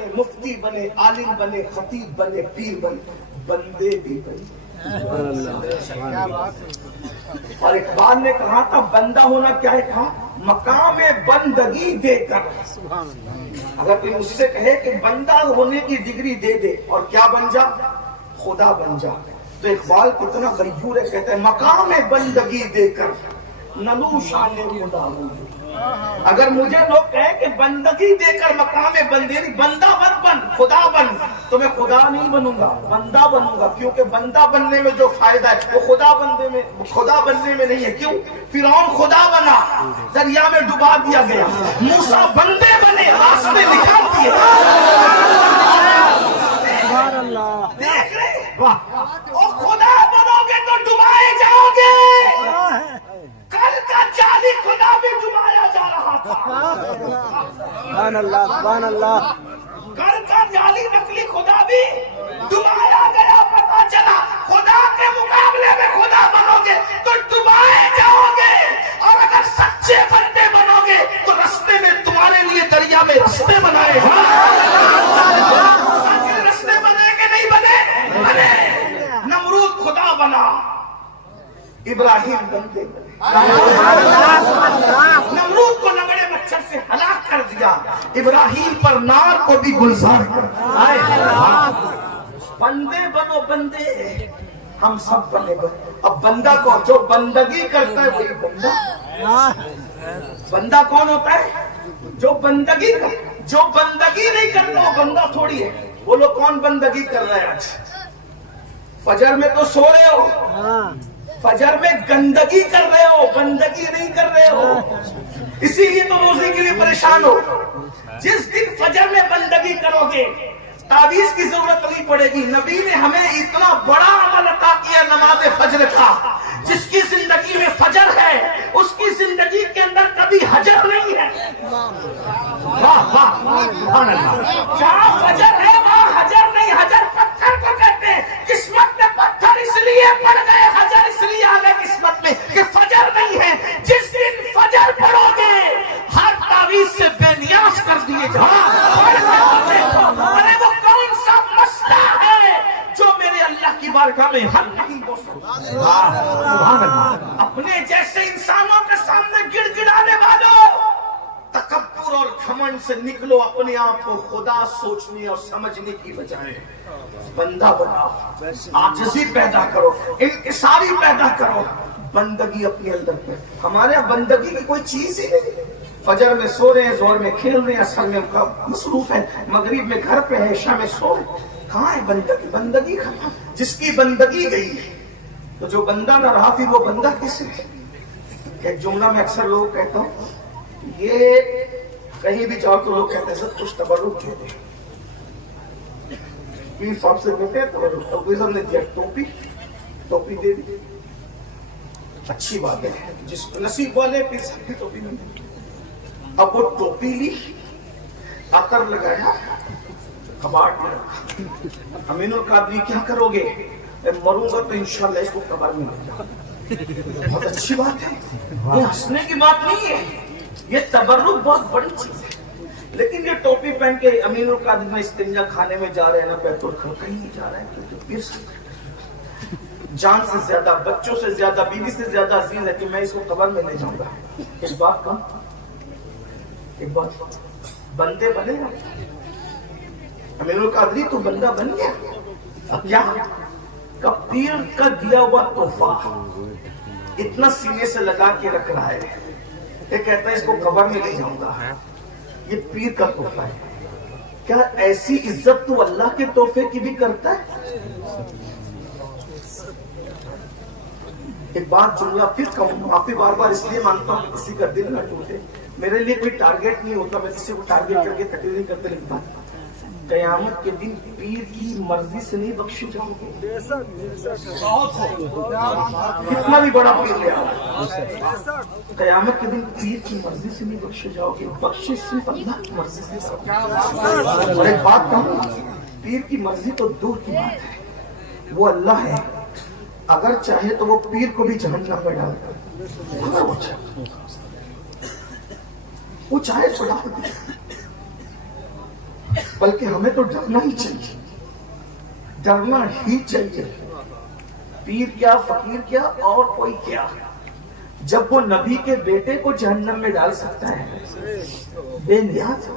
بنے, مفتی بنے, عالم بنے, خطیب بنے, پیر بنے, بندے بھی بنے. اور اقبال نے کہا تھا بندہ ہونا کیا ہے, کہا مقام بندگی دے کر. اگر کوئی مجھ سے کہے کہ بندہ ہونے کی ڈگری دے دے اور کیا بن جا, خدا بن جا, تو اقبال کتنا غیور ہے, کہتا ہے مقام بندگی دے کر نلو شان خدا ہوں. اگر مجھے لوگ کہیں کہ بندگی دے کر مقام بندگی, بندہ مت بن خدا بن, تو میں خدا نہیں بنوں گا, بندہ بنوں گا. کیونکہ بندہ بننے میں جو فائدہ ہے وہ خدا بننے میں نہیں ہے. کیوں؟ فرعون خدا بنا, دریا میں ڈبا دیا گیا. موسیٰ بندے بنے, راستے نکال دیے. دیکھ رہے اور خدا بنو گے تو ڈبائے جاؤ گے. کل کا جعلی خدا بھی ڈبایا جا رہا تھا. سبحان اللہ, سبحان اللہ. کل کا جعلی نقلی خدا بھی ڈبایا گیا. پتا چلا خدا کے مقابلے میں خدا بنو گے تو ڈبائے جاؤ گے, اور اگر سچے بندے بنو گے تو رستے میں تمہارے لیے دریا میں رستے بنائے. رستے بنے کہ نہیں بنے؟ بنے. نمرود خدا بنا, ابراہیم بندے بنے. نمرود کو لگڑے مچھر سے ہلاک کر دیا, ابراہیم پر نار کو بھی گلزار کر. بندے بنو, بندے ہم سب بنے. اب بندہ کو جو بندگی کرتا ہے وہی بندہ. بندہ کون ہوتا ہے؟ جو بندگی نہیں کرتا وہ بندہ تھوڑی ہے. وہ لوگ کون بندگی کر رہے ہیں آج؟ فجر میں تو سو رہے ہو, فجر میں گندگی کر رہے ہو, بندگی نہیں کر رہے ہو. اسی لیے تو روزی کے لیے پریشان ہو. جس دن فجر میں بندگی کرو گے تعویذ کی ضرورت نہیں پڑے گی. نبی نے ہمیں اتنا بڑا عمل عطا کیا نماز فجر کا. جس کی زندگی میں فجر ہے اس کی زندگی کے اندر کبھی حجر نہیں ہے. جہاں فجر ہے وہاں حجر نہیں. حجر پتھر کو کہتے ہیں. قسمت میں پتھر اس لیے پڑ گئے, حجر اس لیے آ گئے قسمت میں کہ فجر نہیں ہے. جس دن فجر پڑھو گے ہر تعویذ سے بے نیاز کر دیے جاؤ. ارے وہ کون سا مسئلہ ہے جو میرے اللہ کی بارگاہ میں حل نہیں ہو سکتا؟ اپنے جیسے انسانوں کے سامنے گڑ گڑانے والوں, تکبر اور گھمنڈ سے نکلو. اپنے آپ کو خدا سوچنے اور سمجھنے کی بجائے بندہ بناؤ. عاجزی پیدا کرو, انکساری پیدا کرو, بندگی اپنے اندر پہ. ہمارے بندگی کی کوئی چیز ہی نہیں. فجر میں سو رہے ہیں, زہر میں کھیل رہے ہیں, اثر میں مصروف ہے, مغرب میں گھر پہ ہے, عشاء میں سو رہے ہیں. کہاں ہے بندگی؟ بندگی ختم. جس کی بندگی گئی تو جو بندہ نہ رہا پھر وہ بندہ کس ہے؟ ایک جملہ میں اکثر لوگ کہتا ہوں, یہ کہیں بھی جاؤ تو لوگ کہتے ہیں سب کچھ تبرک دے دیں. پیر صاحب سے کہتے ہیں تبرک, تو کوئی نے دیا ٹوپی دے دی, اچھی بات ہے. جس کو نصیب والے پیر صاحب کی ٹوپی نہیں دی. اب وہ ٹوپی لی, عطر لگایا, کباڑ میں رکھا. امین القادری کیا کرو گے؟ میں مروں گا تو انشاءاللہ اس کو قبر میں لے جاؤں. بہت اچھی بات ہے, یہ ہنسنے کی بات نہیں ہے, یہ تبرک بہت بڑی چیز ہے. لیکن یہ ٹوپی پہن کے امین القادری میں استنجا کھانے میں جا رہے ہیں نا, بیت الخلا کہیں نہیں جا رہے ہیں, کیونکہ پیر صاحب جان سے زیادہ, بچوں سے زیادہ, بیوی سے زیادہ عزیز ہے کہ میں اس کو قبر میں لے جاؤں گا. ایک بات کم, ایک بات, بندے بنے گا. امین القادری تو بندہ بن گیا. اب کیا پیر کا دیا ہوا تحفہ اتنا سینے سے لگا کے رکھ رہا ہے, یہ کہتا ہے اس کو قبر میں لے جاؤں گا. یہ پیر کا تحفہ ہے. کیا ایسی عزت تو اللہ کے تحفے کی بھی کرتا ہے؟ ایک بات جملہ پھر کہوں, معافی بار بار اس لیے مانگتا ہوں کسی کا دل نہ ٹوٹے. میرے لیے کوئی ٹارگیٹ نہیں ہوتا, میں کسی کو ٹارگیٹ کر کے تقریر نہیں کرتے. لیکن قیامت کے دن پیر کی مرضی سے نہیں بخشے جاؤ گے. کتنا بھی بڑا پیر لے آؤ, قیامت کے دن پیر کی مرضی سے نہیں بخشے جاؤ گے. بخشش صرف اللہ کی مرضی سے. اور ایک بات کہوں, پیر کی مرضی تو دور کی بات ہے, وہ اللہ ہے. اگر چاہے تو وہ پیر کو بھی جہنم میں ڈال کر, وہ چاہے سنا. بلکہ ہمیں تو ڈرنا ہی چاہیے، ڈرنا ہی چاہیے۔ پیر کیا، فقیر کیا، اور کوئی کیا، جب وہ نبی کے بیٹے کو جہنم میں ڈال سکتا ہے، بے نیاز ہے،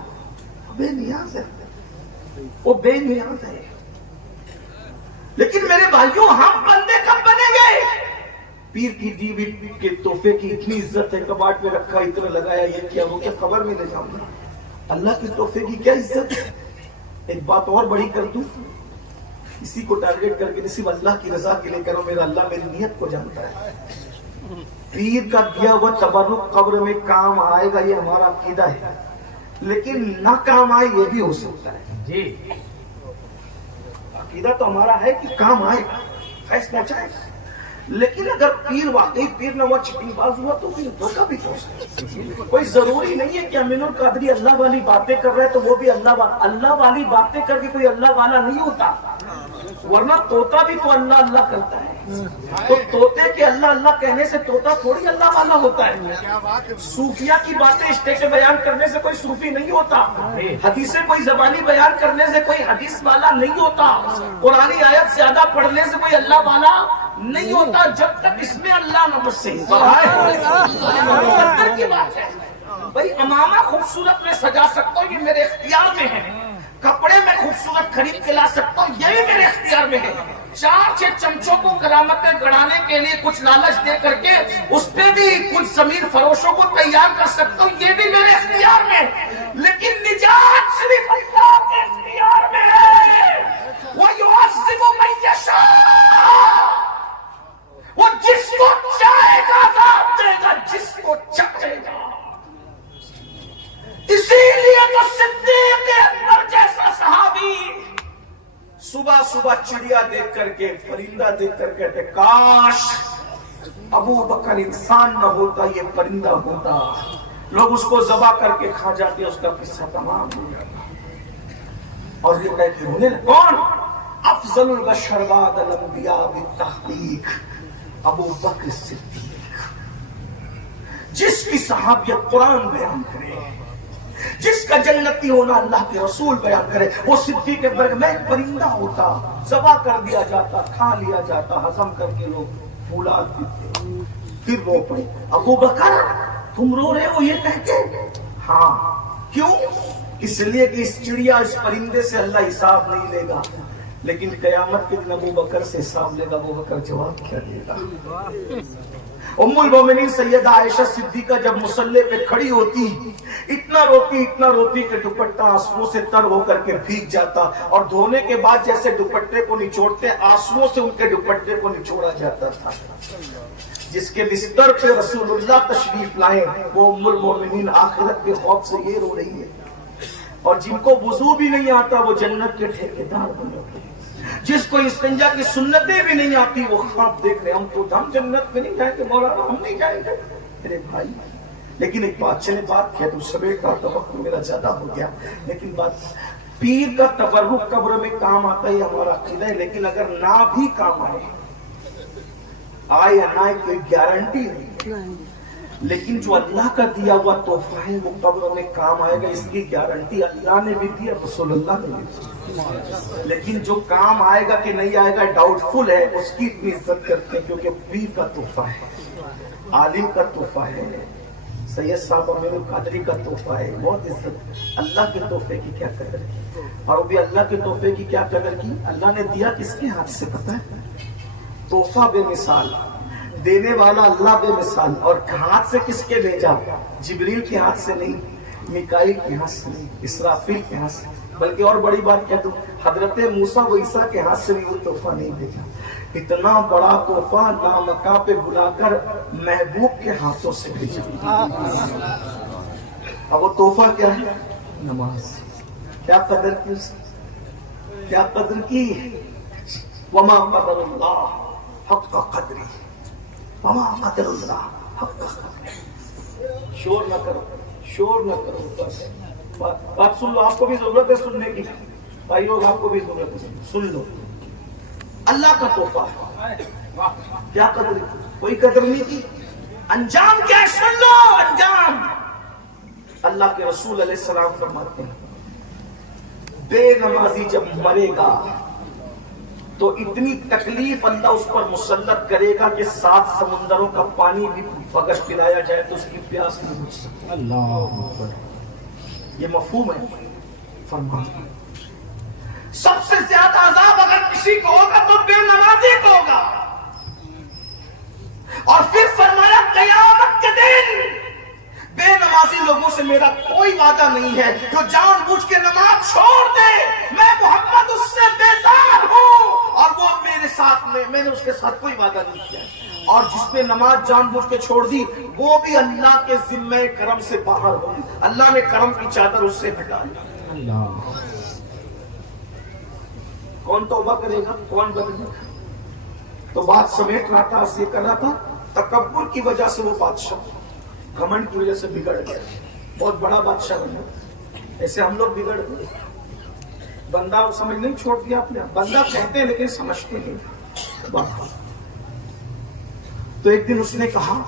بے نیاز ہے، وہ بے نیاز ہے۔ لیکن میرے بھائیوں، ہم بندے کب بنیں گے؟ پیر کی دیوی کے تحفے کی اتنی عزت ہے، کباٹ میں رکھا، اتنا لگایا، یہ کیا وہ کیا، خبر میں لے جاؤں گا۔ اللہ کے تحفے کی کیا عزت ہے؟ ایک بات اور بڑی کر دوں، اسی کو ٹارگیٹ کر کے صرف اللہ کی رضا کے لیے کرو، میرا اللہ میری نیت کو جانتا ہے۔ پیر کا دیا ہوا تبرک قبر میں کام آئے گا، یہ ہمارا عقیدہ ہے، لیکن نہ کام آئے یہ بھی ہو سکتا ہے جی۔ عقیدہ تو ہمارا ہے کہ کام آئے گا، فیض پہنچائے گا، لیکن اگر پیر واقعی پیر نہ ہوا، چٹنگ باز ہوا، تو پھر دھوکہ بھی ہو سکتا ہے۔ کوئی ضروری نہیں ہے کہ امین القادری اللہ والی باتیں کر رہے تو وہ بھی اللہ والی باتیں کر کے کوئی اللہ والا نہیں ہوتا، ورنہ طوطا بھی تو اللہ اللہ کرتا ہے، تو طوطے کے اللہ اللہ کہنے سے طوطا تھوڑی اللہ والا ہوتا ہے۔ صوفیہ کی باتیں اسٹیج پہ بیان کرنے سے کوئی صوفی نہیں ہوتا، حدیثیں کوئی زبانی بیان کرنے سے کوئی حدیث والا نہیں ہوتا، قرآنی آیت زیادہ پڑھنے سے کوئی اللہ والا نہیں ہوتا، جب تک اس میں اللہ نہ بسے۔ کی بات ہے بھائی، امامہ خوبصورت میں سجا سکتا ہوں، یہ میرے اختیار میں ہے، کپڑے میں خوبصورت خرید کے لا سکتا ہوں، یہی میرے اختیار میں ہے، 4-6 چمچوں کو کرامتیں گڑانے کے لیے کچھ لالچ دے کر کے اس پہ بھی کچھ ضمیر فروشوں کو تیار کر سکتا ہوں، یہ بھی میرے اختیار میں، لیکن نجات صرف اللہ کے اختیار میں ہے۔ وَيُعَذِّبُ مَن يَشَاءُ، وہ جس کو چاہے گا عذاب دے گا، جس کو چاہے گا۔ اسی لیے تو صدیق اکبر جیسا صحابی صبح صبح چڑیا دیکھ کر کے، پرندہ دیکھ کر کہتے کاش ابو بکر انسان نہ ہوتا، یہ پرندہ ہوتا، لوگ اس کو ذبح کر کے کھا جاتے، اس کا قصہ تمام ہو جاتا۔ اور یہ کہتے ہونے کون؟ افضل البشر بعد الانبیاء بالتحقیق ابو بکر صدیق، جس کی صحابیت قرآن بیان کرے، جس کا جنتی ہونا اللہ کے رسول بیان کرے، وہ صدیق اکبر میں پرندہ ہوتا، ذبح کر دیا جاتا، کھا لیا جاتا، ہضم کر کے لوگ پھولاد دیتے، پھر رو پڑے ابو بکر تم رو رہے ہو یہ کہتے؟ ہاں، کیوں؟ اس لیے کہ اس چڑیا، اس پرندے سے اللہ حساب نہیں لے گا، لیکن قیامت کے دن ابو بکر سے حساب لے گا۔ ابو بکر جواب کیا دے گا؟ ام المومنین سیدہ عائشہ صدیقہ جب مصلی پہ کھڑی ہوتی، اتنا روتی کہ دوپٹہ آنسوؤں سے تر ہو کر کے بھیگ جاتا، اور دھونے کے بعد جیسے دوپٹے کو نچوڑتے، آنسوؤں سے ان کے دوپٹے کو نچوڑا جاتا تھا۔ جس کے بستر پہ رسول اللہ تشریف لائے، وہ ام المومنین آخرت کے خوف سے یہ رو رہی ہے، اور جن کو وضو بھی نہیں آتا وہ جنت کے ٹھیکیدار بن رہے، جس کو استنجا کی سنتیں بھی نہیں آتی وہ خواب دیکھ رہے، ہم جنت میں نہیں جائیں گے مولانا، ہم نہیں جائیں گے میرے بھائی۔ لیکن ایک بات، چلے بات کیا تو سبیر کا وقت میرا زیادہ ہو گیا، لیکن بات، پیر کا تبرک قبر میں کام آتا ہے ہمارا عقیدہ ہے، لیکن اگر نہ بھی کام آئے یا نہ آئے کوئی گارنٹی نہیں، لیکن جو اللہ کا دیا ہوا تحفہ ہے وہ قبر میں کام آئے گا، اس کی گارنٹی اللہ نے بھی دی، رسول اللہ نے بھی دی۔ لیکن جو کام آئے گا کہ نہیں آئے گا ڈاؤٹ فل ہے، اس کی اتنی عزت کرتے ہیں کیونکہ پیر کا تحفہ ہے، عالم کا تحفہ ہے، سید صاحب امین القادری کا تحفہ ہے، بہت عزت۔ اللہ کے تحفے کی کیا قدر کی، اور وہ بھی اللہ کے تحفے کی کیا قدر کی؟ اللہ نے دیا کس کے ہاتھ سے پتہ ہے؟ تحفہ بے مثال، دینے والا اللہ بے مثال، اور ہاتھ سے کس کے بھیجا؟ جبریل کے ہاتھ سے نہیں، میکائیل کے ہاتھ سے نہیں، اسرافیل کے ہاتھ سے، بلکہ اور بڑی بات کیا تو حضرت موسیٰ و عیسیٰ کے ہاتھ سے بھی وہ تحفہ نہیں بھیجا، اتنا بڑا تحفہ نامکا پہ بلا کر محبوب کے ہاتھوں سے بھیجا۔ اب وہ تحفہ کیا ہے؟ نماز۔ کیا قدر کی اس کی؟ کیا قدر کی؟ وما قدر اللہ حق قدری، وما قدر اللہ حق قدری۔ شور نہ کرو، شور نہ کرو، بس بات سن لو، آپ کو بھی ضرورت ہے سننے کی، بھائی لوگ آپ کو بھی ضرورت ہے، سن لو۔ اللہ کا تحفہ ہے، کیا قدر کی؟ کوئی قدر نہیں کی، انجام کیا ہے؟ سن لو انجام۔ اللہ کے رسول علیہ السلام فرماتے ہیں بے نمازی جب مرے گا تو اتنی تکلیف اللہ اس پر مسلط کرے گا کہ 7 سمندروں کا پانی بھی اگر پلایا جائے تو اس کی پیاس نہیں بجھ سکتی. اللہ، یہ مفہوم ہے. فرمایا سب سے زیادہ عذاب اگر کسی کو ہوگا تو بے نمازی کو ہوگا. اور پھر فرمایا قیامت کے دن بے نمازی لوگوں سے میرا کوئی وعدہ نہیں ہے. جو جان بوجھ کے نماز چھوڑ دے میں محمد اس سے بیزار ہوں اور وہ میرے ساتھ میں نے اس کے ساتھ کوئی وعدہ نہیں کیا. اور جس نے نماز جان بوجھ کے چھوڑ دی وہ بھی اللہ کے ذمہ کرم سے باہر ہو. اللہ نے کرم کی چادر اس سے ہٹا لی. کون توبہ کرے گا؟ کون بدلے گا؟ تو بات سمیٹ رہا تھا، یہ کر رہا تھا تکبر کی وجہ سے وہ بادشاہ گھمنڈ کی وجہ سے بگڑ گیا. بہت بڑا بادشاہ بنا. ایسے ہم لوگ بگڑ گئے. بندہ سمجھ نہیں چھوڑ دیا اپنے. بندہ کہتے ہیں لیکن سمجھتے نہیں. تو ایک دن اس نے کہا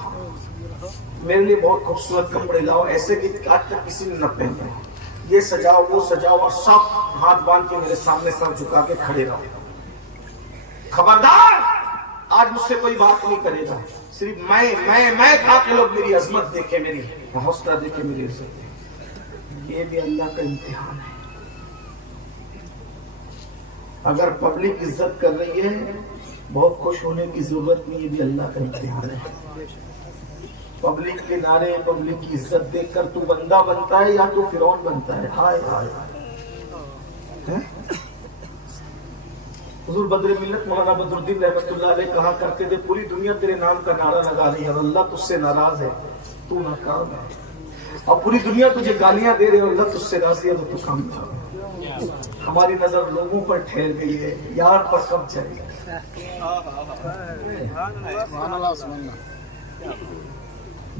میرے لیے بہت خوبصورت کپڑے لاؤ ایسے کہ آج تک کسی نے نہ پہنے. یہ سجاؤ وہ سجاؤ اور سب ہاتھ باندھ کے میرے سامنے سر جھکا کے کھڑے رہو. خبردار آج مجھ سے کوئی بات نہیں کرے گا. صرف میں کہا کہ لوگ میری عظمت دیکھیں، میری حوصلہ دیکھیں، میری عزت دیکھیں. یہ بھی اللہ کا امتحان ہے. اگر پبلک عزت کر رہی ہے بہت خوش ہونے کی ضرورت نہیں. یہ بھی اللہ کا امتحان ہے. پبلک کے نعرے، پبلک کی عزت دیکھ کر تو بندہ بنتا ہے یا تو فرعون بنتا ہے. ہائے ہائے. حضور بدر ملت مولانا بدر الدین رحمت اللہ علیہ کہا کرتے تھے پوری دنیا تیرے نام کا نعرہ لگا رہی ہے اور اللہ تجھ سے ناراض ہے، تو ناکام ہے. اور پوری دنیا تجھے گالیاں دے رہے اور اللہ تجھ سے راضی ہے تو کامیاب ہے. ہماری نظر لوگوں پر ٹھہر گئی ہے، یار پر کب جائے گا.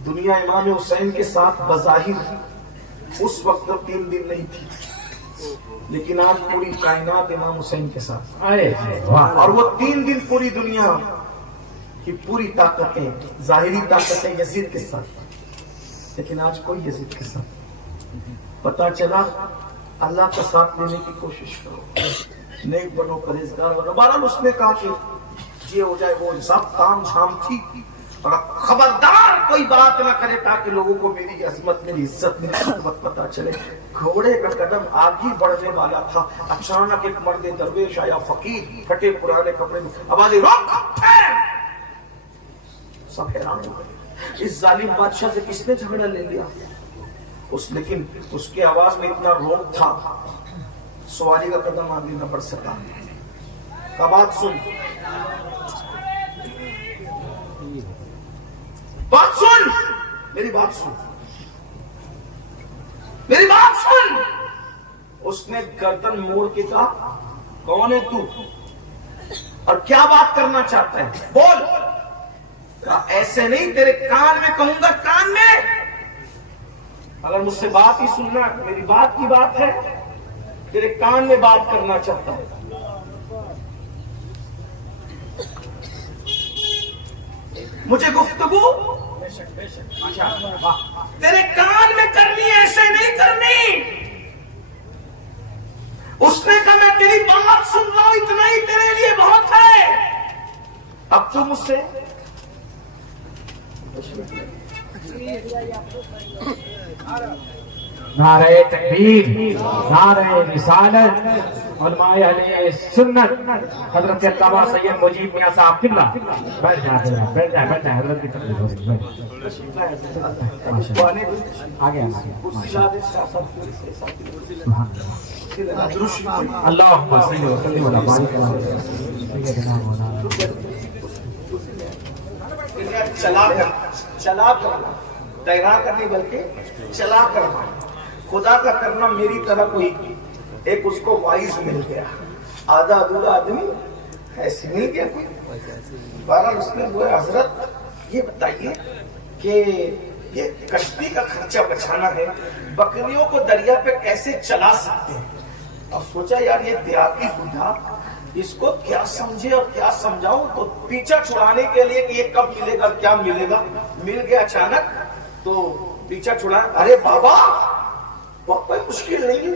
دنیا امام حسین کے ساتھ بظاہر اس وقت 3 دن نہیں تھی، لیکن آج پوری کائنات امام حسین کے ساتھ. اور وہ 3 دن پوری دنیا کی پوری طاقتیں، ظاہری طاقتیں یزید کے ساتھ، لیکن آج کوئی یزید کے ساتھ. پتا چلا اللہ کا ساتھ لینے کی کوشش کرو، نیک بنو، پرہیزگار بنو. بہرحال اس نے کہا کہ یہ ہو جائے وہ سب کام شام تھی. خبردار کوئی بات نہ کرے تاکہ لوگوں کو میری عظمت، میری عزت، میری قوت پتا چلے. گھوڑے کا قدم آگے بڑھنے والا تھا. اچانک ایک مرد درویش آیا، فقیر، پھٹے پرانے کپڑے میں، آواز روک. سب حیران ہو گئے، اس ظالم بادشاہ سے کس نے جھگڑا لے لیا. لیکن اس کی آواز میں اتنا روک تھا سواری کا قدم آگے نہ بڑھ سکا. بات سن، بات سن، میری بات سن، میری بات سن. اس نے گردن موڑ کے کہا کون ہے تو اور کیا بات کرنا چاہتا ہے، بول. کہا ایسے نہیں، تیرے کان میں کہوں گا، کان میں. اگر مجھ سے بات ہی سننا، میری بات کی بات ہے، تیرے کان میں بات کرنا چاہتا ہے. مجھے گفتگو تیرے کان میں کرنی ہے، ایسے نہیں کرنی. اس نے کہا میں تیری بات سن رہا ہوں، اتنا ہی تیرے لیے بہت ہے. اب تو مجھ سے نعرہ تکبیر، نعرہ رسالت، علماء اہل سنت، حضرت علامہ سید مجیب میاں صاحب قبلہ. بیٹھ جائے حضرت کی تقریر ہو رہی ہے. آگے اللہم صلی وسلم علی سیدنا مولانا. چلا کرنا، تیرا کرنے بلکہ چلا کرنا. خدا کا کرنا میری طرح کوئی ایک اس کو وائز مل گیا، آدھا ادھورا آدمی ایسے مل گیا کوئی. بہرحال اس نے وہ حضرت یہ بتائیے کہ یہ کشتی کا خرچہ بچانا ہے، بکریوں کو دریا پہ کیسے چلا سکتے ہیں. اب سوچا یار یہ دیہاتی بوڑھا، اس کو کیا سمجھے اور کیا سمجھاؤں. تو پیچھا چھڑانے کے لیے کہ یہ کب ملے گا، کیا ملے گا، مل گیا اچانک. تو پیچھا چھڑا، ارے بابا بہت کوئی مشکل نہیں ہے،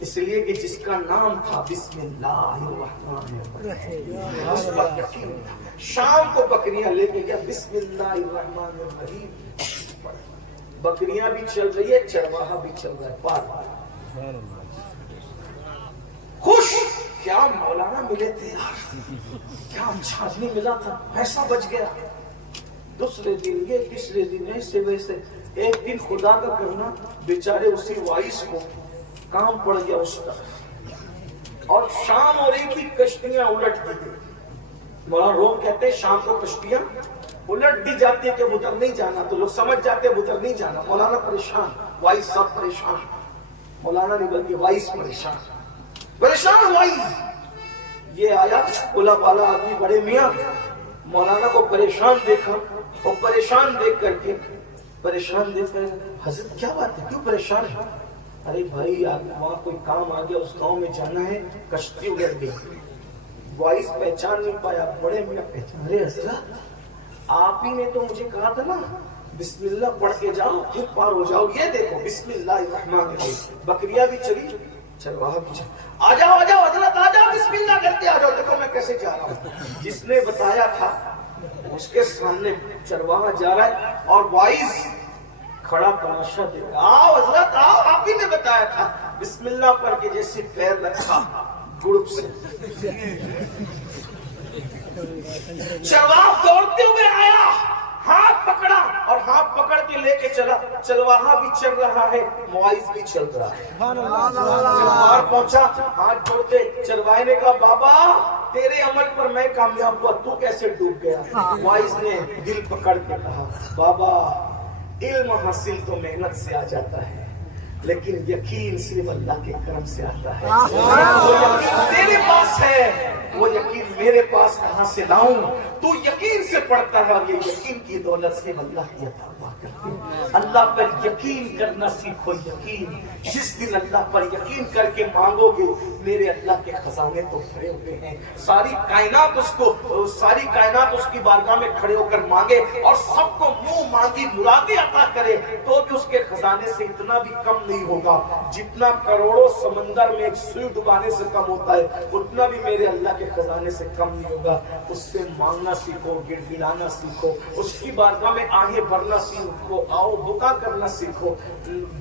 اس لیے کہ جس کا نام تھا بسم اللہ الرحمن الرحیم، اس پر یقین تھا۔ شام کو بکریاں لے کے گیا، بسم اللہ الرحمن الرحیم، بکریاں بھی چل رہی ہے، چرواہا بھی چل رہا ہے، پار خوش۔ کیا مولانا ملے تھے یار، کیا اچھا آدمی ملا تھا، پیسہ بچ گیا۔ دوسرے دن یہ، تیسرے دن ایسے ویسے، ایک دن خدا کا کرنا، بیچارے اسی وائس کو کام پڑ گیا اس طرف، اور شام ہو رہی تھی، کشتیاں الٹ دی۔ مولانا روم کہتے ہیں شام کو کشتیاں الٹ دی جاتی ہے کہ ادھر نہیں جانا، تو لوگ سمجھ جاتے ہیں ادھر نہیں جانا۔ مولانا پریشان، وائس سب پریشان، مولانا نہیں بلکہ وائس پریشان وائس۔ یہ آیا اولا والا آدمی بڑے میاں، مولانا کو پریشان دیکھا، اور پریشان دیکھ کر کے حضرت کیا بات ہے، کیوں پریشان ہے؟ ارے بھائی وہاں کوئی کام آ گیا، اس گاؤں میں جانا ہے، کشتی الٹ گئی۔ وائس پہچان نہیں پایا، بڑے میاں پہچان، ارے حضرت آپ ہی نے تو مجھے کہا تھا نا بسم اللہ پڑھ کے جاؤ پھر پار ہو جاؤ، یہ دیکھو بسم اللہ الرحمن الرحیم، بکریاں بھی چلی، چرواہا بھی چلی۔ آ جاؤ حضرت آ جاؤ، بسم اللہ کرتے آ جاؤ، دیکھو میں کیسے جا رہا ہوں۔ جس نے بتایا تھا اس کے سامنے چرواہا جا رہا ہے، اور وائس کھڑا تماشا دے رہا، آؤ حضرت آؤ، آپ ہی نے بتایا تھا۔ بسم اللہ پڑھ کے جیسے پیر رکھا گڑپ سے، چرواہا دوڑتے ہوئے آیا، ہاتھ پکڑا، اور ہاتھ پکڑ کے لے کے چلا۔ چرواہا بھی چل رہا ہے، موائز بھی چل رہا ہے۔ چرواہا پہنچا، ہاتھ جوڑتے، چرواہے نے کہا بابا تیرے عمل پر میں کامیاب ہوا، تو کیسے ڈوب گیا؟ وائز نے دل پکڑ کے کہا بابا علم حاصل تو محنت سے آ جاتا ہے، لیکن یقین صرف اللہ کے کرم سے آتا ہے۔ وہ یقین تیرے پاس ہے، وہ یقین میرے پاس کہاں سے لاؤں؟ تو یقین سے پڑھتا ہے، اور یہ یقین کی دولت سے اللہ کی عطا ہوا کرتے ہیں۔ اللہ پر یقین کرنا سیکھو، یقین۔ جس دن اللہ پر یقین کر کے مانگو گے، میرے اللہ کے خزانے تو بھرے ہوئے ہیں، ساری کائنات اس کی بارگاہ میں کھڑے ہو کر مانگے، اور سب کو منہ مانگی مرادیں عطا کرے، تو بھی اس کے خزانے سے اتنا بھی کم نہیں ہوگا۔ جتنا کروڑوں سمندر میں ایک سوئی ڈبانے سے کم ہوتا ہے، اتنا بھی میرے اللہ کے خزانے سے کم نہیں ہوگا۔ اس سے مانگنا سیکھو، گڑ گڑانا سیکھو، اس کی بارگاہ میں آہیں بھرنا سیکھو، آؤ بکا کرنا سیکھو۔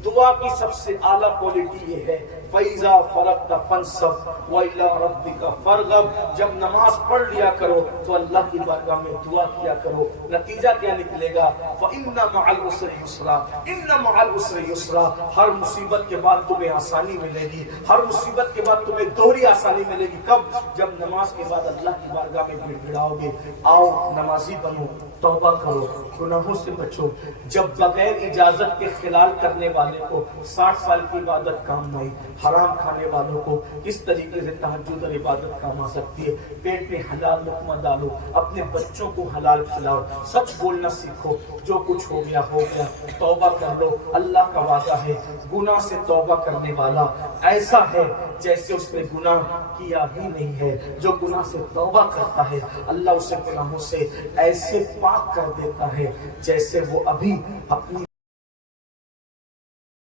دعا کی سب سے اعلیٰ کوالٹی یہ ہے، فَإِذَا فَرَغْتَ فَانصَبْ وَإِلَىٰ رَبِّكَ فَارْغَب۔ جب نماز پڑھ لیا کرو تو اللہ کی بارگاہ میں دعا کیا کرو۔ نتیجہ کیا نکلے گا؟ فَإِنَّ مَعَ الْعُسْرِ يُسْرًا، إِنَّ مَعَ الْعُسْرِ يُسْرًا۔ ہر مصیبت کے بعد تمہیں آسانی ملے گی، ہر مصیبت کے بعد تمہیں دوہری آسانی ملے گی۔ کب؟ جب نماز کے بعد اللہ کی بارگاہ میں گڑ گڑاؤ گے۔ آؤ نمازی بنو، توبہ کرو، گناہوں سے بچو۔ جب بغیر اجازت کے خلال کرنے والے کو 60 سال کی عبادت کام نہیں، حرام کھانے والوں کو کس طریقے سے تہجد اور عبادت کام آ سکتی ہے؟ پیٹ میں حلال لقمہ ڈالو، اپنے بچوں کو حلال کھلاؤ، سچ بولنا سیکھو۔ جو کچھ ہو گیا ہو گیا، توبہ کر لو۔ اللہ کا وعدہ ہے، گناہ سے توبہ کرنے والا ایسا ہے جیسے اس نے گناہ کیا ہی نہیں ہے۔ جو گناہ سے توبہ کرتا ہے، اللہ اسے گناہوں سے ایسے پاک کر دیتا ہے جیسے وہ ابھی اپنی